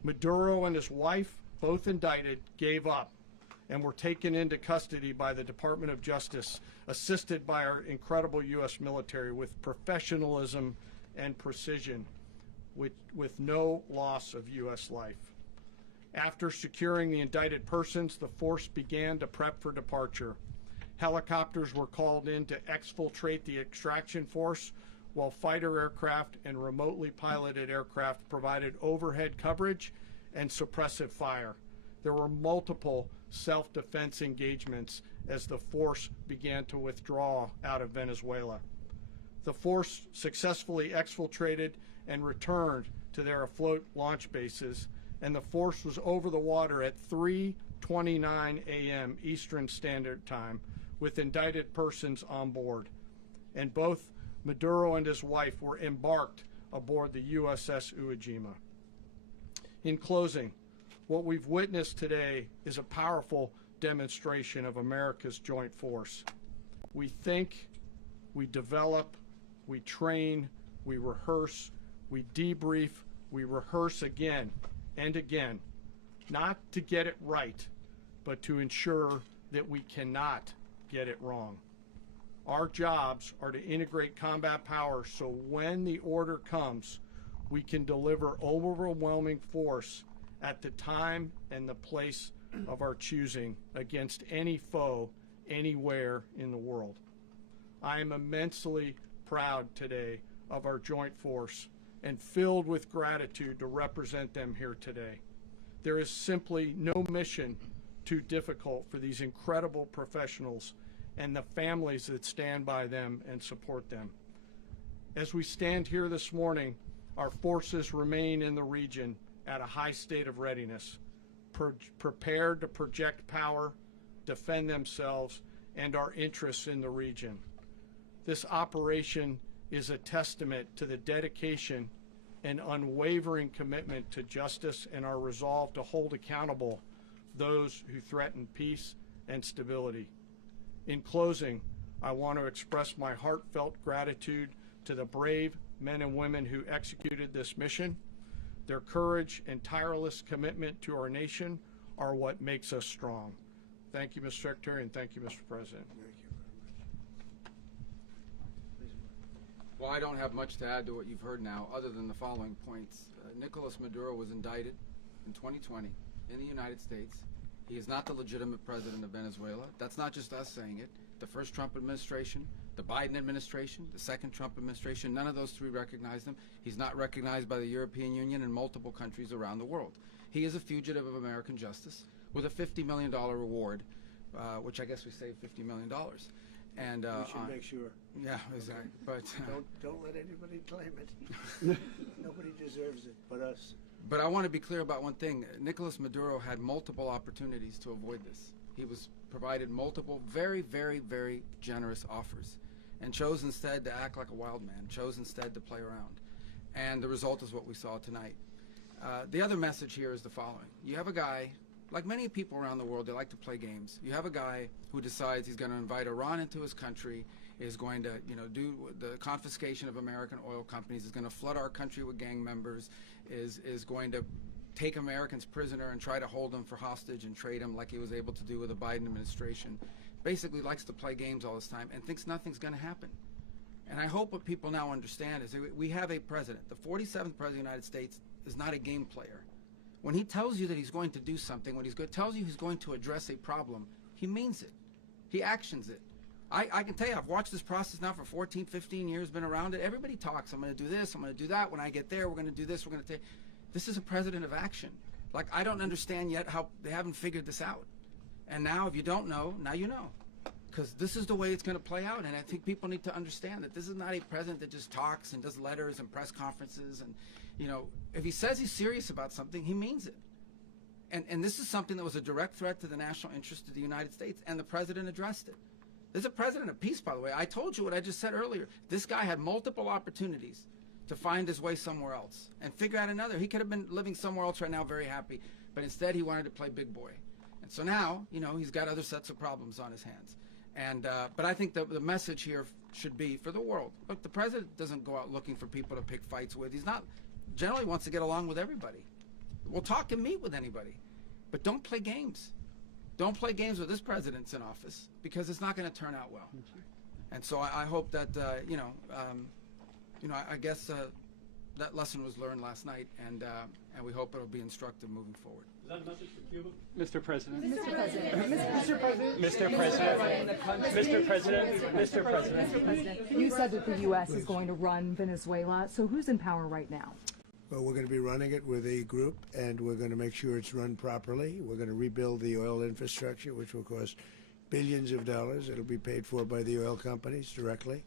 Maduro and his wife, both indicted, gave up and were taken into custody by the Department of Justice, assisted by our incredible U.S. military with professionalism and precision, with no loss of U.S. life. After securing the indicted persons, the force began to prep for departure. Helicopters were called in to exfiltrate the extraction force, while fighter aircraft and remotely piloted aircraft provided overhead coverage and suppressive fire. There were multiple self-defense engagements as the force began to withdraw out of Venezuela. The force successfully exfiltrated and returned to their afloat launch bases, and the force was over the water at 3:29 a.m. Eastern Standard Time with indicted persons on board. And both Maduro and his wife were embarked aboard the USS Iwo Jima. In closing, what we've witnessed today is a powerful demonstration of America's joint force. We think, we develop, we train, we rehearse, we debrief, we rehearse again and again, not to get it right, but to ensure that we cannot get it wrong. Our jobs are to integrate combat power so when the order comes, we can deliver overwhelming force at the time and the place of our choosing against any foe anywhere in the world. I am immensely proud today of our joint force and filled with gratitude to represent them here today. There is simply no mission too difficult for these incredible professionals and the families that stand by them and support them. As we stand here this morning, our forces remain in the region at a high state of readiness, prepared to project power, defend themselves, and our interests in the region. This operation is a testament to the dedication and unwavering commitment to justice and our resolve to hold accountable those who threaten peace and stability. In closing, I want to express my heartfelt gratitude to the brave men and women who executed this mission. Their courage and tireless commitment to our nation are what makes us strong. Thank you, Mr. Secretary, and thank you, Mr. President. Well, I don't have much to add to what you've heard now, other than the following points. Nicolas Maduro was indicted in 2020 in the United States. He is not the legitimate president of Venezuela. That's not just us saying it. The first Trump administration, the Biden administration, the second Trump administration, none of those three recognized him. He's not recognized by the European Union and multiple countries around the world. He is a fugitive of American justice with a $50 million reward, which I guess we saved $50 million. And We should make sure. yeah, exactly. But Don't let anybody claim it. Nobody deserves it but us. But I want to be clear about one thing. Nicolas Maduro had multiple opportunities to avoid this. He was provided multiple very, very, very generous offers and chose instead to act like a wild man, chose instead to play around. And the result is what we saw tonight. The other message here is the following. You have a guy, like many people around the world, they like to play games. You have a guy who decides he's going to invite Iran into his country, is going to, do the confiscation of American oil companies, is going to flood our country with gang members, is going to take Americans prisoner and try to hold them for hostage and trade them like he was able to do with the Biden administration. Basically likes to play games all this time and thinks nothing's going to happen. And I hope what people now understand is that we have a president. The 47th president of the United States is not a game player. When he tells you that he's going to do something, when tells you he's going to address a problem, he means it. He actions it. I can tell you, I've watched this process now for 14, 15 years, been around it. Everybody talks, I'm going to do this, I'm going to do that. When I get there, we're going to do this, we're going to take. This is a president of action. Like, I don't understand yet how they haven't figured this out. And now, if you don't know, now you know. Because this is the way it's going to play out. And I think people need to understand that this is not a president that just talks and does letters and press conferences. And, if he says he's serious about something, he means it. And this is something that was a direct threat to the national interest of the United States, and the president addressed it. This is a president of peace, by the way. I told you what I just said earlier. This guy had multiple opportunities to find his way somewhere else and figure out another. He could have been living somewhere else right now very happy, but instead he wanted to play big boy. And so now, he's got other sets of problems on his hands. And but I think the message here should be for the world. Look, the president doesn't go out looking for people to pick fights with. He's not, generally wants to get along with everybody. We'll talk and meet with anybody, but don't play games. Don't play games with this president's in office, because it's not going to turn out well. And so I hope that, I guess that lesson was learned last night, and we hope it'll be instructive moving forward. Is that a message for Cuba? Mr. President. Mr. President. Mr. President. Mr. President. Mr. President. You said that the U.S. is going to run Venezuela, so who's in power right now? Well, we're going to be running it with a group, and we're going to make sure it's run properly. We're going to rebuild the oil infrastructure, which will cost billions of dollars. It'll be paid for by the oil companies directly.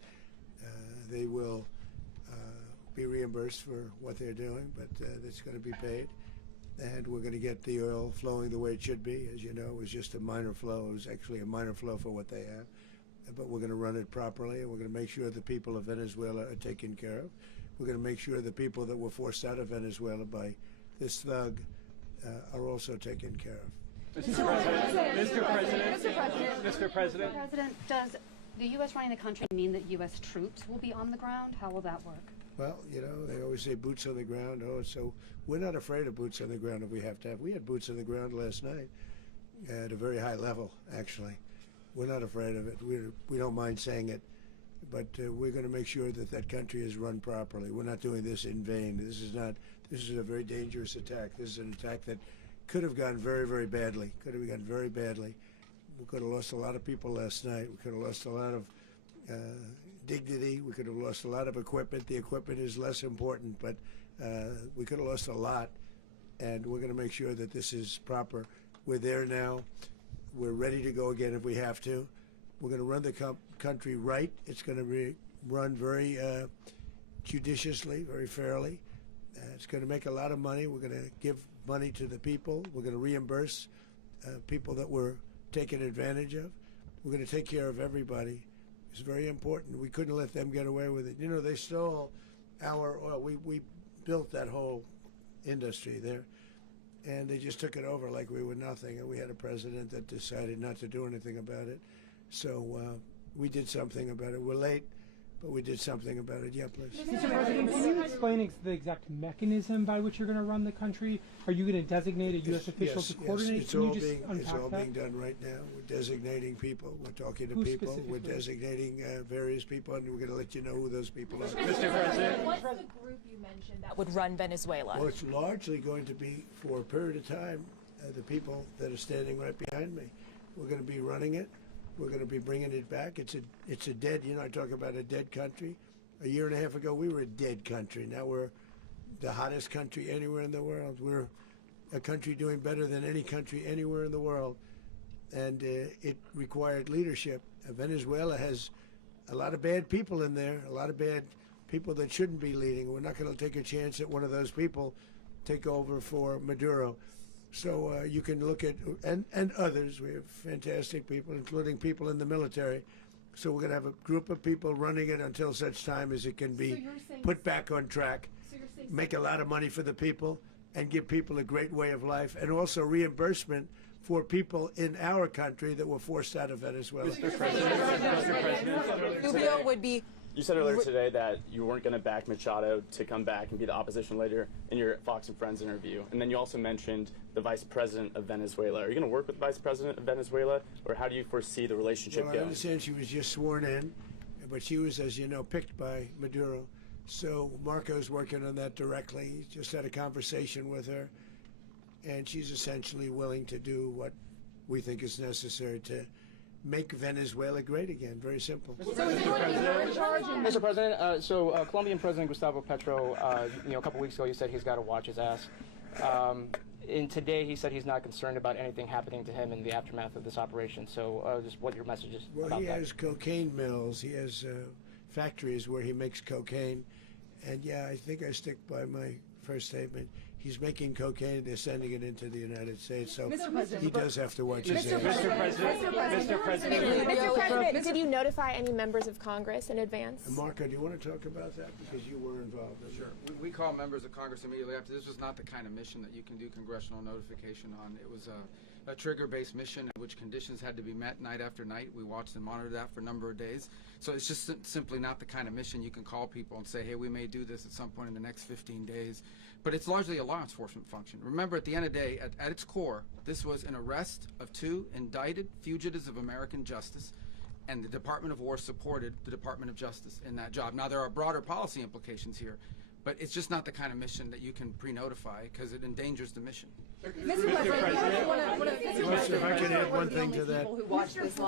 They will be reimbursed for what they're doing, but it's going to be paid. And we're going to get the oil flowing the way it should be. As you know, it was just a minor flow. It was actually a minor flow for what they have. But we're going to run it properly, and we're going to make sure the people of Venezuela are taken care of. We're going to make sure the people that were forced out of Venezuela by this thug are also taken care of. Mr. President. Mr. President. Mr. President. Mr. President, does the U.S. running the country mean that U.S. troops will be on the ground? How will that work? Well, they always say boots on the ground. Oh, so we're not afraid of boots on the ground if we have to have. We had boots on the ground last night at a very high level, actually. We're not afraid of it. We don't mind saying it. But we're going to make sure that that country is run properly. We're not doing this in vain. This is a very dangerous attack. This is an attack that could have gone very, very badly. Could have gone very badly. We could have lost a lot of people last night. We could have lost a lot of dignity. We could have lost a lot of equipment. The equipment is less important, but we could have lost a lot. And we're going to make sure that this is proper. We're there now. We're ready to go again if we have to. We're going to run the country right. It's going to be run very judiciously, very fairly. It's going to make a lot of money. We're going to give money to the people. We're going to reimburse people that were taken advantage of. We're going to take care of everybody. It's very important. We couldn't let them get away with it. They stole our oil. We built that whole industry there, and they just took it over like we were nothing. And we had a president that decided not to do anything about it. So we did something about it. We're late, but we did something about it. Yeah, please. Mr. President, can you explain the exact mechanism by which you're going to run the country? Are you going to designate a U.S. official to coordinate? It's Can all you just being unpack it's all that? being done right now. We're designating people. We're talking to Who people. We're specifically? designating various people, and we're going to let you know who those people are. Mr. President. What's the group you mentioned that would run Venezuela? Well, it's largely going to be, for a period of time, the people that are standing right behind me. We're going to be running it. We're going to be bringing it back. It's a dead, I talk about a dead country. A year and a half ago, we were a dead country. Now we're the hottest country anywhere in the world. a country doing better than any country anywhere in the world. And it required leadership. Venezuela has a lot of bad people in there, a lot of bad people that shouldn't be leading. We're not going to take a chance that one of those people take over for Maduro. So you can look at, and others, we have fantastic people, including people in the military. So we're going to have a group of people running it until such time as it can be put back on track, make a lot of money for the people, and give people a great way of life, and also reimbursement for people in our country that were forced out of Venezuela. Mr. President, Rubio would be. You said earlier today that you weren't going to back Machado to come back and be the opposition leader in your Fox and Friends interview. And then you also mentioned the vice president of Venezuela. Are you going to work with the vice president of Venezuela, or how do you foresee the relationship Well, going? I understand she was just sworn in, but she was, as you know, picked by Maduro. So Marco's working on that directly. He just had a conversation with her, and she's essentially willing to do what we think is necessary to make Venezuela great again. Very simple. Mr. President, Colombian President Gustavo Petro, a couple weeks ago, he said he's got to watch his ass. And today he said he's not concerned about anything happening to him in the aftermath of this operation. So just what your message is Well, about he that. has cocaine mills. He has factories where he makes cocaine. And yeah, I think I stick by my first statement. He's making cocaine. They're sending it into the United States. So he does have to watch his ass. Mr. President, did you notify any members of Congress in advance? Marco, do you want to talk about that? Because you were involved in Sure. We call members of Congress immediately after. This was not the kind of mission that you can do congressional notification on. It was a trigger-based mission in which conditions had to be met night after night. We watched and monitored that for a number of days. So it's just simply not the kind of mission you can call people and say, hey, we may do this at some point in the next 15 days. But it's largely a law enforcement function. Remember, at the end of the day, at its core, this was an arrest of 2 indicted fugitives of American justice, and the Department of War supported the Department of Justice in that job. Now, there are broader policy implications here, but it's just not the kind of mission that you can pre-notify because it endangers the mission. Mr. President, if I can add one thing to that,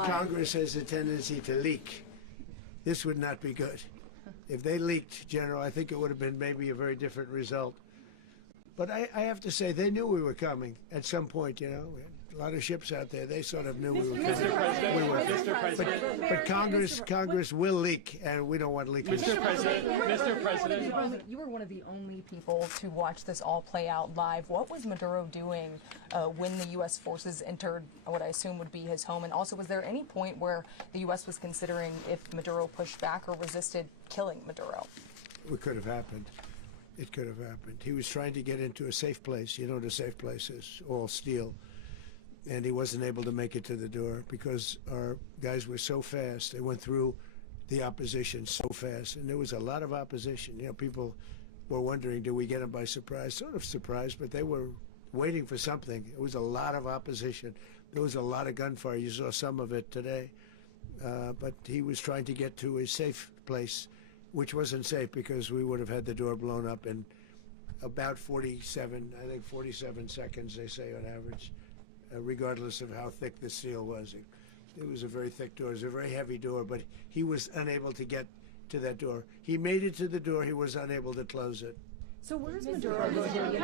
Congress has a tendency to leak. This would not be good. If they leaked, General, I think it would have been maybe a very different result. But I have to say, they knew we were coming at some point, We had a lot of ships out there. They sort of knew we were coming. Mr. President. But Congress will leak, and we don't want leakage. Mr. President. You were one of the only people to watch this all play out live. What was Maduro doing when the U.S. forces entered what I assume would be his home? And also, was there any point where the U.S. was considering if Maduro pushed back or resisted killing Maduro? It could have happened. It could have happened. He was trying to get into a safe place. You know what a safe place is, all steel. And he wasn't able to make it to the door because our guys were so fast. They went through the opposition so fast. And there was a lot of opposition. People were wondering, do we get them by surprise? Sort of surprised, but they were waiting for something. It was a lot of opposition. There was a lot of gunfire. You saw some of it today. But he was trying to get to a safe place, which wasn't safe because we would have had the door blown up in about 47 seconds, they say on average, regardless of how thick the steel was. It was a very thick door. It was a very heavy door, but he was unable to get to that door. He made it to the door. He was unable to close it. So where is Maduro going to be?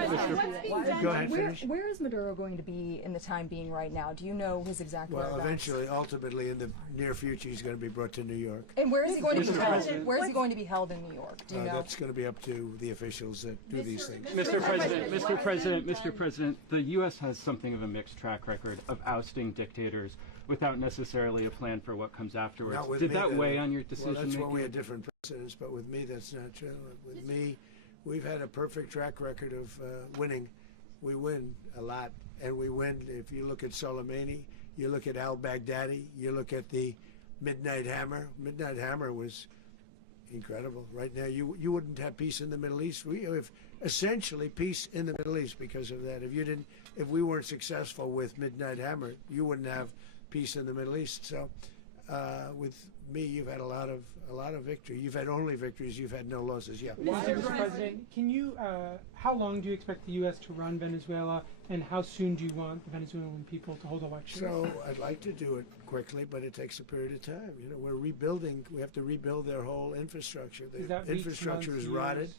Go ahead, finish. Where is Maduro going to be in the time being right now? Do you know his exact whereabouts? Well, eventually, ultimately, in the near future, he's going to be brought to New York. And where is he going to be held? Where is he going to be held in New York? Do you know? That's going to be up to the officials that do these things. Mr. President, the U.S. has something of a mixed track record of ousting dictators without necessarily a plan for what comes afterwards. Did that weigh on your decision Well, that's making? when we had different precedents, but with me, that's not true. With me, we've had a perfect track record of winning. We win a lot, and we win. If you look at Soleimani, you look at al-Baghdadi, you look at the Midnight Hammer. Midnight Hammer was incredible. Right now, you wouldn't have peace in the Middle East. We have essentially peace in the Middle East because of that. If we weren't successful with Midnight Hammer, you wouldn't have peace in the Middle East. So, with me, you've had a lot of victory. You've had only victories. You've had no losses. Yeah. Mr. President, can you? How long do you expect the U.S. to run Venezuela, and how soon do you want the Venezuelan people to hold elections? So I'd like to do it quickly, but it takes a period of time. We're rebuilding. We have to rebuild their whole infrastructure. The infrastructure is rotted.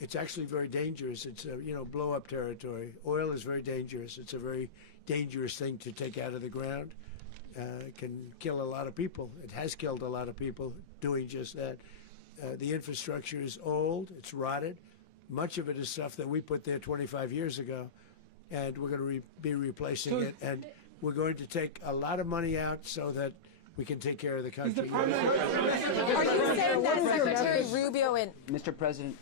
it's actually very dangerous. It's a, blow-up territory. Oil is very dangerous. It's a very dangerous thing to take out of the ground. It can kill a lot of people. It has killed a lot of people doing just that. The infrastructure is old. It's rotted. Much of it is stuff that we put there 25 years ago, and we're going to be replacing it. And we're going to take a lot of money out so that we can take care of the country. Are you saying that Secretary Rubio and Mr. President,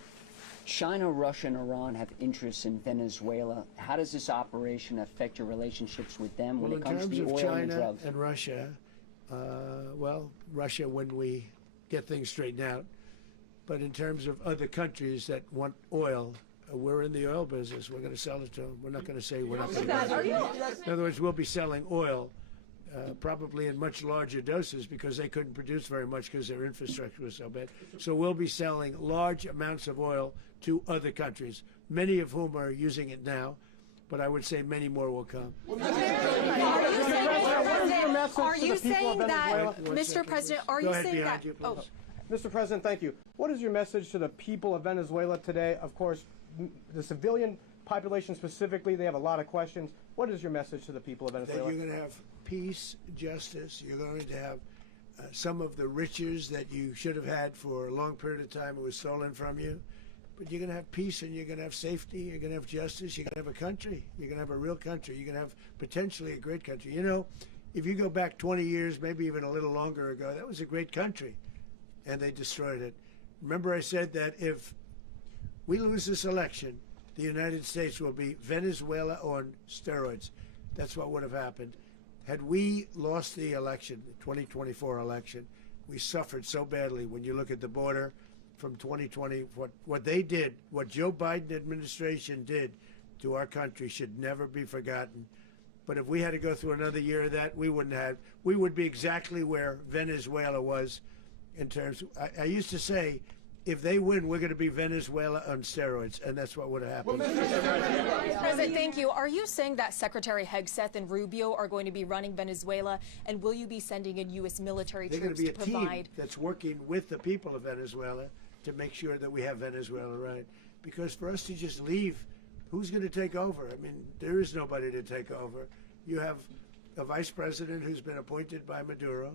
China, Russia, and Iran have interests in Venezuela. How does this operation affect your relationships with them when it comes to the oil China and drugs? and Russia, Russia when we get things straightened out. But in terms of other countries that want oil, we're in the oil business. We're going to sell it to them. We're not going to say we're not going to. In other words, we'll be selling oil, probably in much larger doses because they couldn't produce very much because their infrastructure was so bad. So we'll be selling large amounts of oil to other countries, many of whom are using it now, but I would say many more will come. Are you saying that, Mr. President, are you saying that? Mr. President, thank you. What is your message to the people of Venezuela today? Of course, the civilian population specifically, they have a lot of questions. What is your message to the people of Venezuela? That you're going to have peace, justice. You're going to have some of the riches that you should have had for a long period of time. It was stolen from you. But you're going to have peace and you're going to have safety. You're going to have justice. You're going to have a country. You're going to have a real country. You're going to have potentially a great country. You know, if you go back 20 years, maybe even a little longer ago, that was a great country. And they destroyed it. Remember I said that if we lose this election, the United States will be Venezuela on steroids. That's what would have happened. Had we lost the election, the 2024 election, we suffered so badly when you look at the border from 2020. What they did, what Joe Biden administration did to our country should never be forgotten. But if we had to go through another year of that, we wouldn't have. We would be exactly where Venezuela was in terms. I used to say, if they win, we're going to be Venezuela on steroids, and that's what would have happened. President, thank you. Are you saying that Secretary Hegseth and Rubio are going to be running Venezuela, and will you be sending in U.S. military They're troops going to to be a provide? team that's working with the people of Venezuela to make sure that we have Venezuela right. Because for us to just leave, who's going to take over? I mean, there is nobody to take over. You have a vice president who's been appointed by Maduro.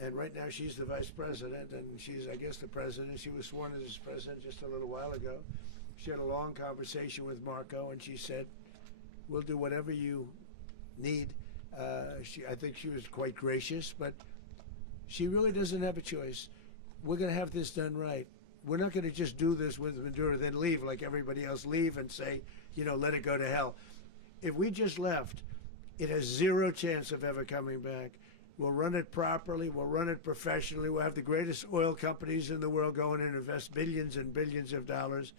And right now she's the vice president, and she's, I guess, the president. She was sworn as president just a little while ago. She had a long conversation with Marco, and she said, we'll do whatever you need. I think she was quite gracious, but she really doesn't have a choice. We're going to have this done right. We're not going to just do this with Maduro, then leave like everybody else, leave and say, let it go to hell. If we just left, it has zero chance of ever coming back. We'll run it properly. We'll run it professionally. We'll have the greatest oil companies in the world go in and invest billions and billions of dollars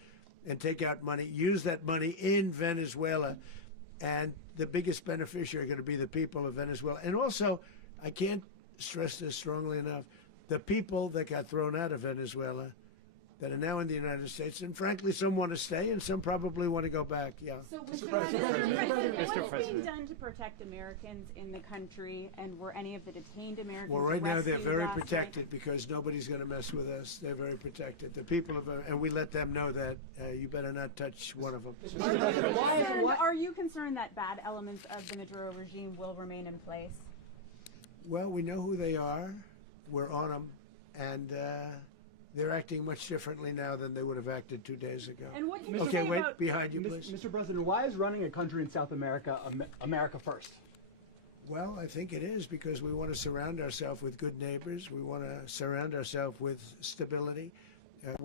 and take out money, use that money in Venezuela. And the biggest beneficiary are going to be the people of Venezuela. And also, I can't stress this strongly enough, the people that got thrown out of Venezuela that are now in the United States, and frankly, some want to stay and some probably want to go back. Yeah. So Mr. President, what is being done to protect Americans in the country, and were any of the detained Americans Well, right now they're arrested very last protected night? because nobody's going to mess with us. They're very protected. The people of, and we let them know that you better not touch one of them. Are you concerned that bad elements of the Maduro regime will remain in place? Well, we know who they are. We're on them, and they're acting much differently now than they would have acted 2 days ago. And what can you Okay, say wait, about behind you, please. Mr. President, why is running a country in South America America first? Well, I think it is because we want to surround ourselves with good neighbors. We want to surround ourselves with stability.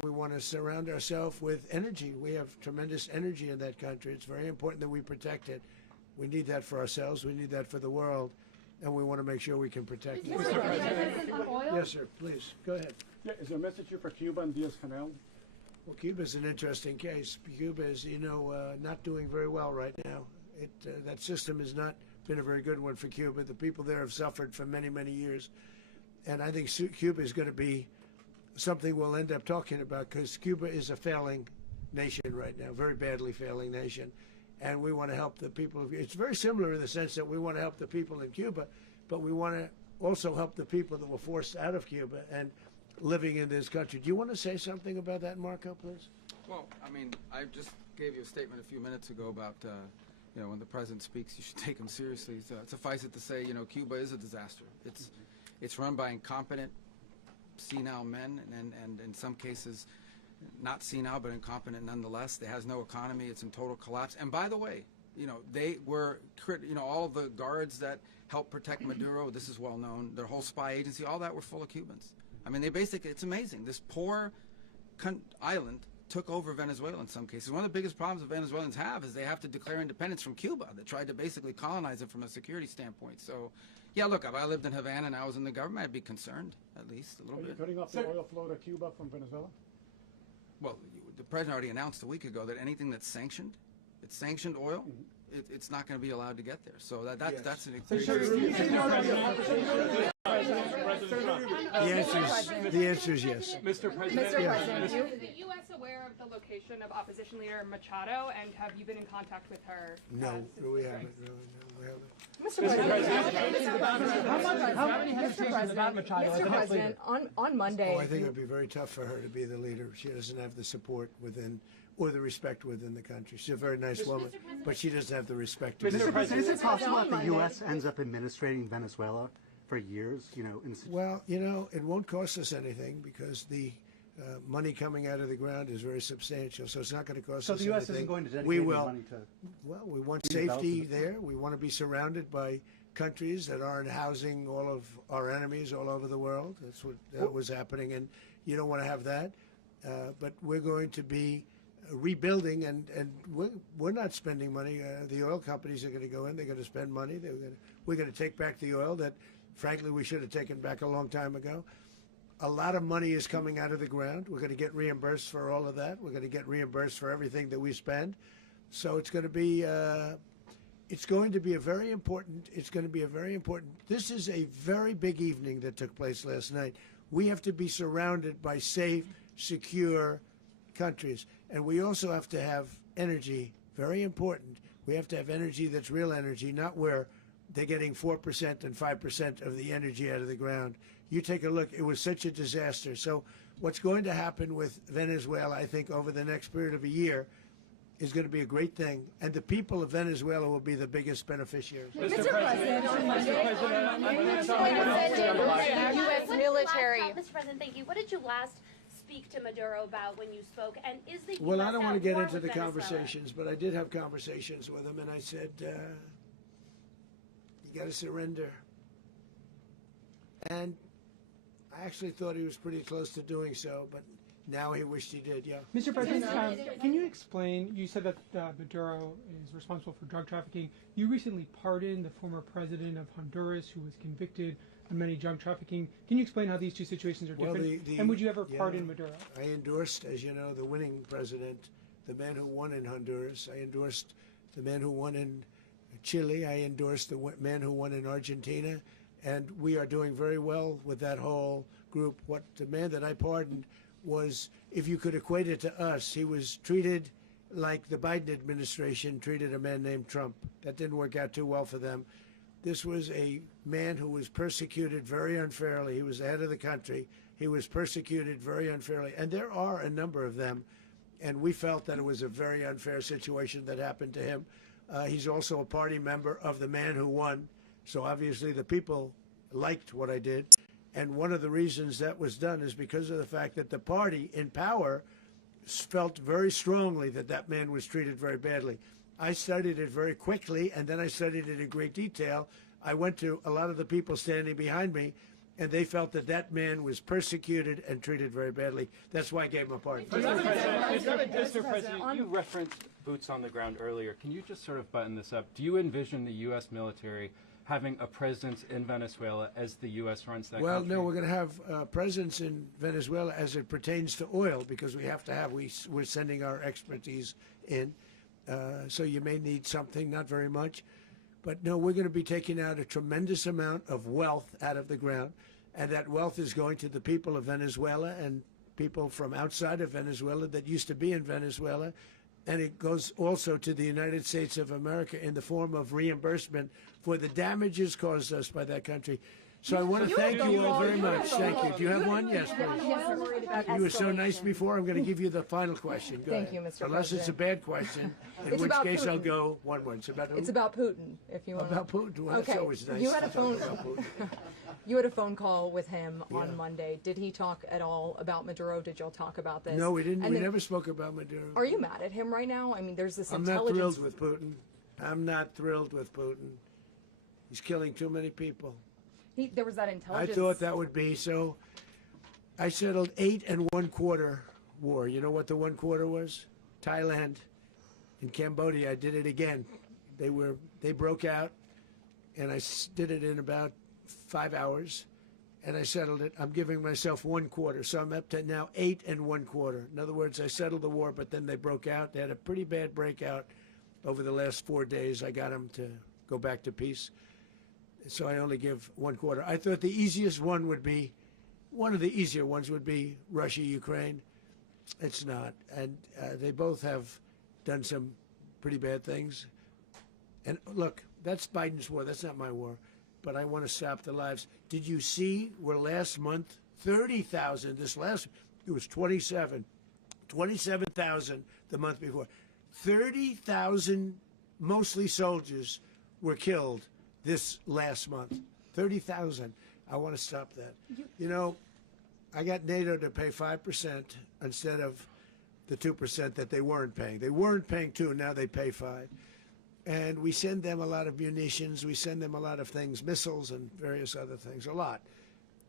We want to surround ourselves with energy. We have tremendous energy in that country. It's very important that we protect it. We need that for ourselves. We need that for the world. And we want to make sure we can protect it. Mr. President. Yes, sir. Please, go ahead. Yeah, is there a message here for Cuba and Diaz-Canel? Well, Cuba's an interesting case. Cuba is, not doing very well right now. That system has not been a very good one for Cuba. The people there have suffered for many, many years. And I think Cuba is going to be something we'll end up talking about because Cuba is a failing nation right now, very badly failing nation. And we want to help the people. It's very similar in the sense that we want to help the people in Cuba, but we want to also help the people that were forced out of Cuba and living in this country. Do you want to say something about that, Marco, please? Well, I mean, I just gave you a statement a few minutes ago about, when the president speaks, you should take him seriously. So, suffice it to say, Cuba is a disaster. It's run by incompetent, senile men, and in some cases, not senile, but incompetent nonetheless. It has no economy. It's in total collapse. And by the way, they were, all the guards that helped protect Maduro, this is well known, their whole spy agency, all that were full of Cubans. I mean, it's amazing. This poor island took over Venezuela in some cases. One of the biggest problems that Venezuelans have is they have to declare independence from Cuba that tried to basically colonize it from a security standpoint. So, yeah, look, if I lived in Havana and I was in the government, I'd be concerned, at least a little bit. Are you cutting off the oil flow to Cuba from Venezuela? Well, the president already announced a week ago that anything that's sanctioned, it's sanctioned oil, it's not going to be allowed to get there. So that's an The answer is yes. Mr. President, Mr. President, is the U.S. aware of the location of opposition leader Machado, and have you been in contact with her? No, we haven't. No, we haven't. Mr. President, on Monday. I think it would be very tough for her to be the leader. She doesn't have the support within or the respect within the country. She's a very nice woman, but she doesn't have the respect. Mr. President, is it possible that the U.S. ends up administrating Venezuela for years? Well, it won't cost us anything because the money coming out of the ground is very substantial. So it's not going to cost us anything. So the U.S. isn't going to dedicate any money to. Well, we want safety there. We want to be surrounded by countries that aren't housing all of our enemies all over the world. That's what was happening, and you don't want to have that. But we're going to be rebuilding, and we're not spending money. The oil companies are going to go in. They're going to spend money. We're going to take back the oil that, frankly, we should have taken back a long time ago. A lot of money is coming out of the ground. We're going to get reimbursed for all of that. We're going to get reimbursed for everything that we spend. So it's going to be a very important. This is a very big evening that took place last night. We have to be surrounded by safe, secure countries, and we also have to have energy. Very important. We have to have energy that's real energy, not where they're getting 4% and 5% of the energy out of the ground. You take a look. It was such a disaster. So what's going to happen with Venezuela, I think, over the next period of a year is going to be a great thing, and the people of Venezuela will be the biggest beneficiaries. Mr. President, on Monday, U.S. military. Mr. President, thank you. What did you last speak to Maduro about when you spoke? And is the Well, I don't want to get into the conversations, but I did have conversations with him, and I said, you got to surrender. And I actually thought he was pretty close to doing so, but now he wished he did, yeah. Mr. President, can you explain, you said that Maduro is responsible for drug trafficking. You recently pardoned the former president of Honduras who was convicted of many drug trafficking. Can you explain how these two situations are different? And would you ever pardon Maduro? I endorsed, as you know, the winning president, the man who won in Honduras. I endorsed the man who won in Chile. I endorsed the man who won in Argentina. And we are doing very well with that whole group. What the man that I pardoned was, if you could equate it to us, he was treated like the Biden administration treated a man named Trump. That didn't work out too well for them. This was a man who was persecuted very unfairly. He was the head of the country. He was persecuted very unfairly. And there are a number of them. And we felt that it was a very unfair situation that happened to him. He's also a party member of the man who won. So obviously the people liked what I did. And one of the reasons that was done is because of the fact that the party in power felt very strongly that that man was treated very badly. I studied it very quickly, and then I studied it in great detail. I went to a lot of the people standing behind me, and they felt that that man was persecuted and treated very badly. That's why I gave him a pardon. Mr. President, you referenced boots on the ground earlier. Can you just sort of button this up? Do you envision the U.S. military having a presence in Venezuela as the U.S. runs that country? Well, no, we're going to have a presence in Venezuela as it pertains to oil, because we have to have, we're sending our expertise in. So you may need something, not very much. But no, we're going to be taking out a tremendous amount of wealth out of the ground, and that wealth is going to the people of Venezuela and people from outside of Venezuela that used to be in Venezuela. And it goes also to the United States of America in the form of reimbursement for the damages caused us by that country. So I want to thank you all very much. Thank you. Do you have one? Yes, please. You were so nice before. I'm going to give you the final question. Go Thank ahead. you, Mr. Unless it's a bad question, in It's which about case I'll Putin. go one word. It's about who? It's about Putin, if you want. About Putin. Well, Okay. that's always nice. You had a to talk phone. about Putin. You had a phone call with him Yeah. on Monday. Did he talk at all about Maduro? Did y'all talk about this? No, we didn't. And We then- never spoke about Maduro. Are you mad at him right now? I mean, there's this I'm not intelligence. thrilled with Putin. I'm not thrilled with Putin. He's killing too many people. There was that I intelligence. thought that would be so. I settled 8 1/4 war. You know what the 1/4 was? Thailand and Cambodia. I did it again. They broke out, and I did it in about 5 hours, and I settled it. I'm giving myself 1/4, so I'm up to now 8 1/4. In other words, I settled the war, but then they broke out. They had a pretty bad breakout over the last 4 days. I got them to go back to peace. So I only give 1/4. I thought the easiest one would be, one of the easier ones would be Russia, Ukraine. It's not. And they both have done some pretty bad things. And look, that's Biden's war. That's not my war. But I want to stop the lives. Did you see where last month, 30,000, it was 27,000 the month before. 30,000, mostly soldiers, were killed this last month. 30,000. I want to stop that. You know, I got NATO to pay 5% instead of the 2% that they weren't paying. They weren't paying 2, now they pay 5. And we send them a lot of munitions, we send them a lot of things, missiles and various other things, a lot.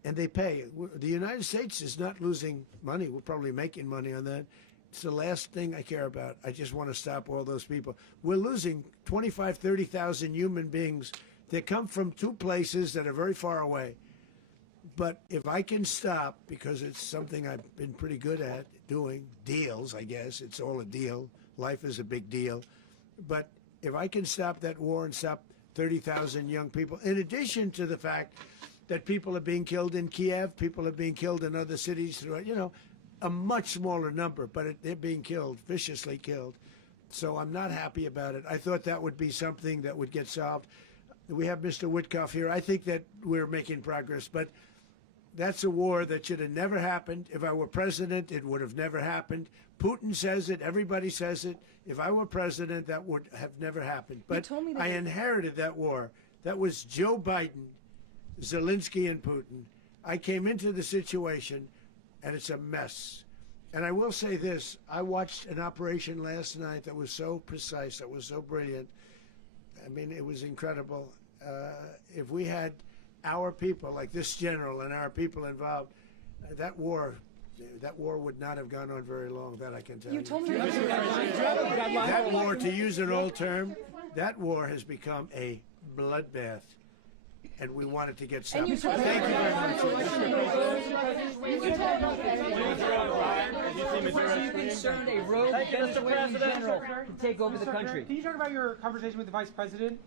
And they pay. The United States is not losing money. We're probably making money on that. It's the last thing I care about. I just want to stop all those people. We're losing 25, 30,000 human beings that come from 2 places that are very far away. But if I can stop, because it's something I've been pretty good at doing, deals, I guess. It's all a deal. Life is a big deal. But if I can stop that war and stop 30,000 young people, in addition to the fact that people are being killed in Kiev, people are being killed in other cities throughout, you know, a much smaller number, but they're being killed, viciously killed. So I'm not happy about it. I thought that would be something that would get solved. We have Mr. Witkoff here. I think that we're making progress, but that's a war that should have never happened. If I were president, it would have never happened. Putin says it. Everybody says it. If I were president, that would have never happened. But I inherited that war. That was Joe Biden, Zelensky, and Putin. I came into the situation, and it's a mess. And I will say this. I watched an operation last night that was so precise, that was so brilliant. I mean, it was incredible. If we had our people, like this general and our people involved, that war would not have gone on very long, that I can tell you. You told me That war, to use an old term, that war has become a bloodbath, and we want it to get stopped. Thank you very much. Are you concerned a rogue Venezuelan general to take over the country? Can you talk about your conversation with the vice president?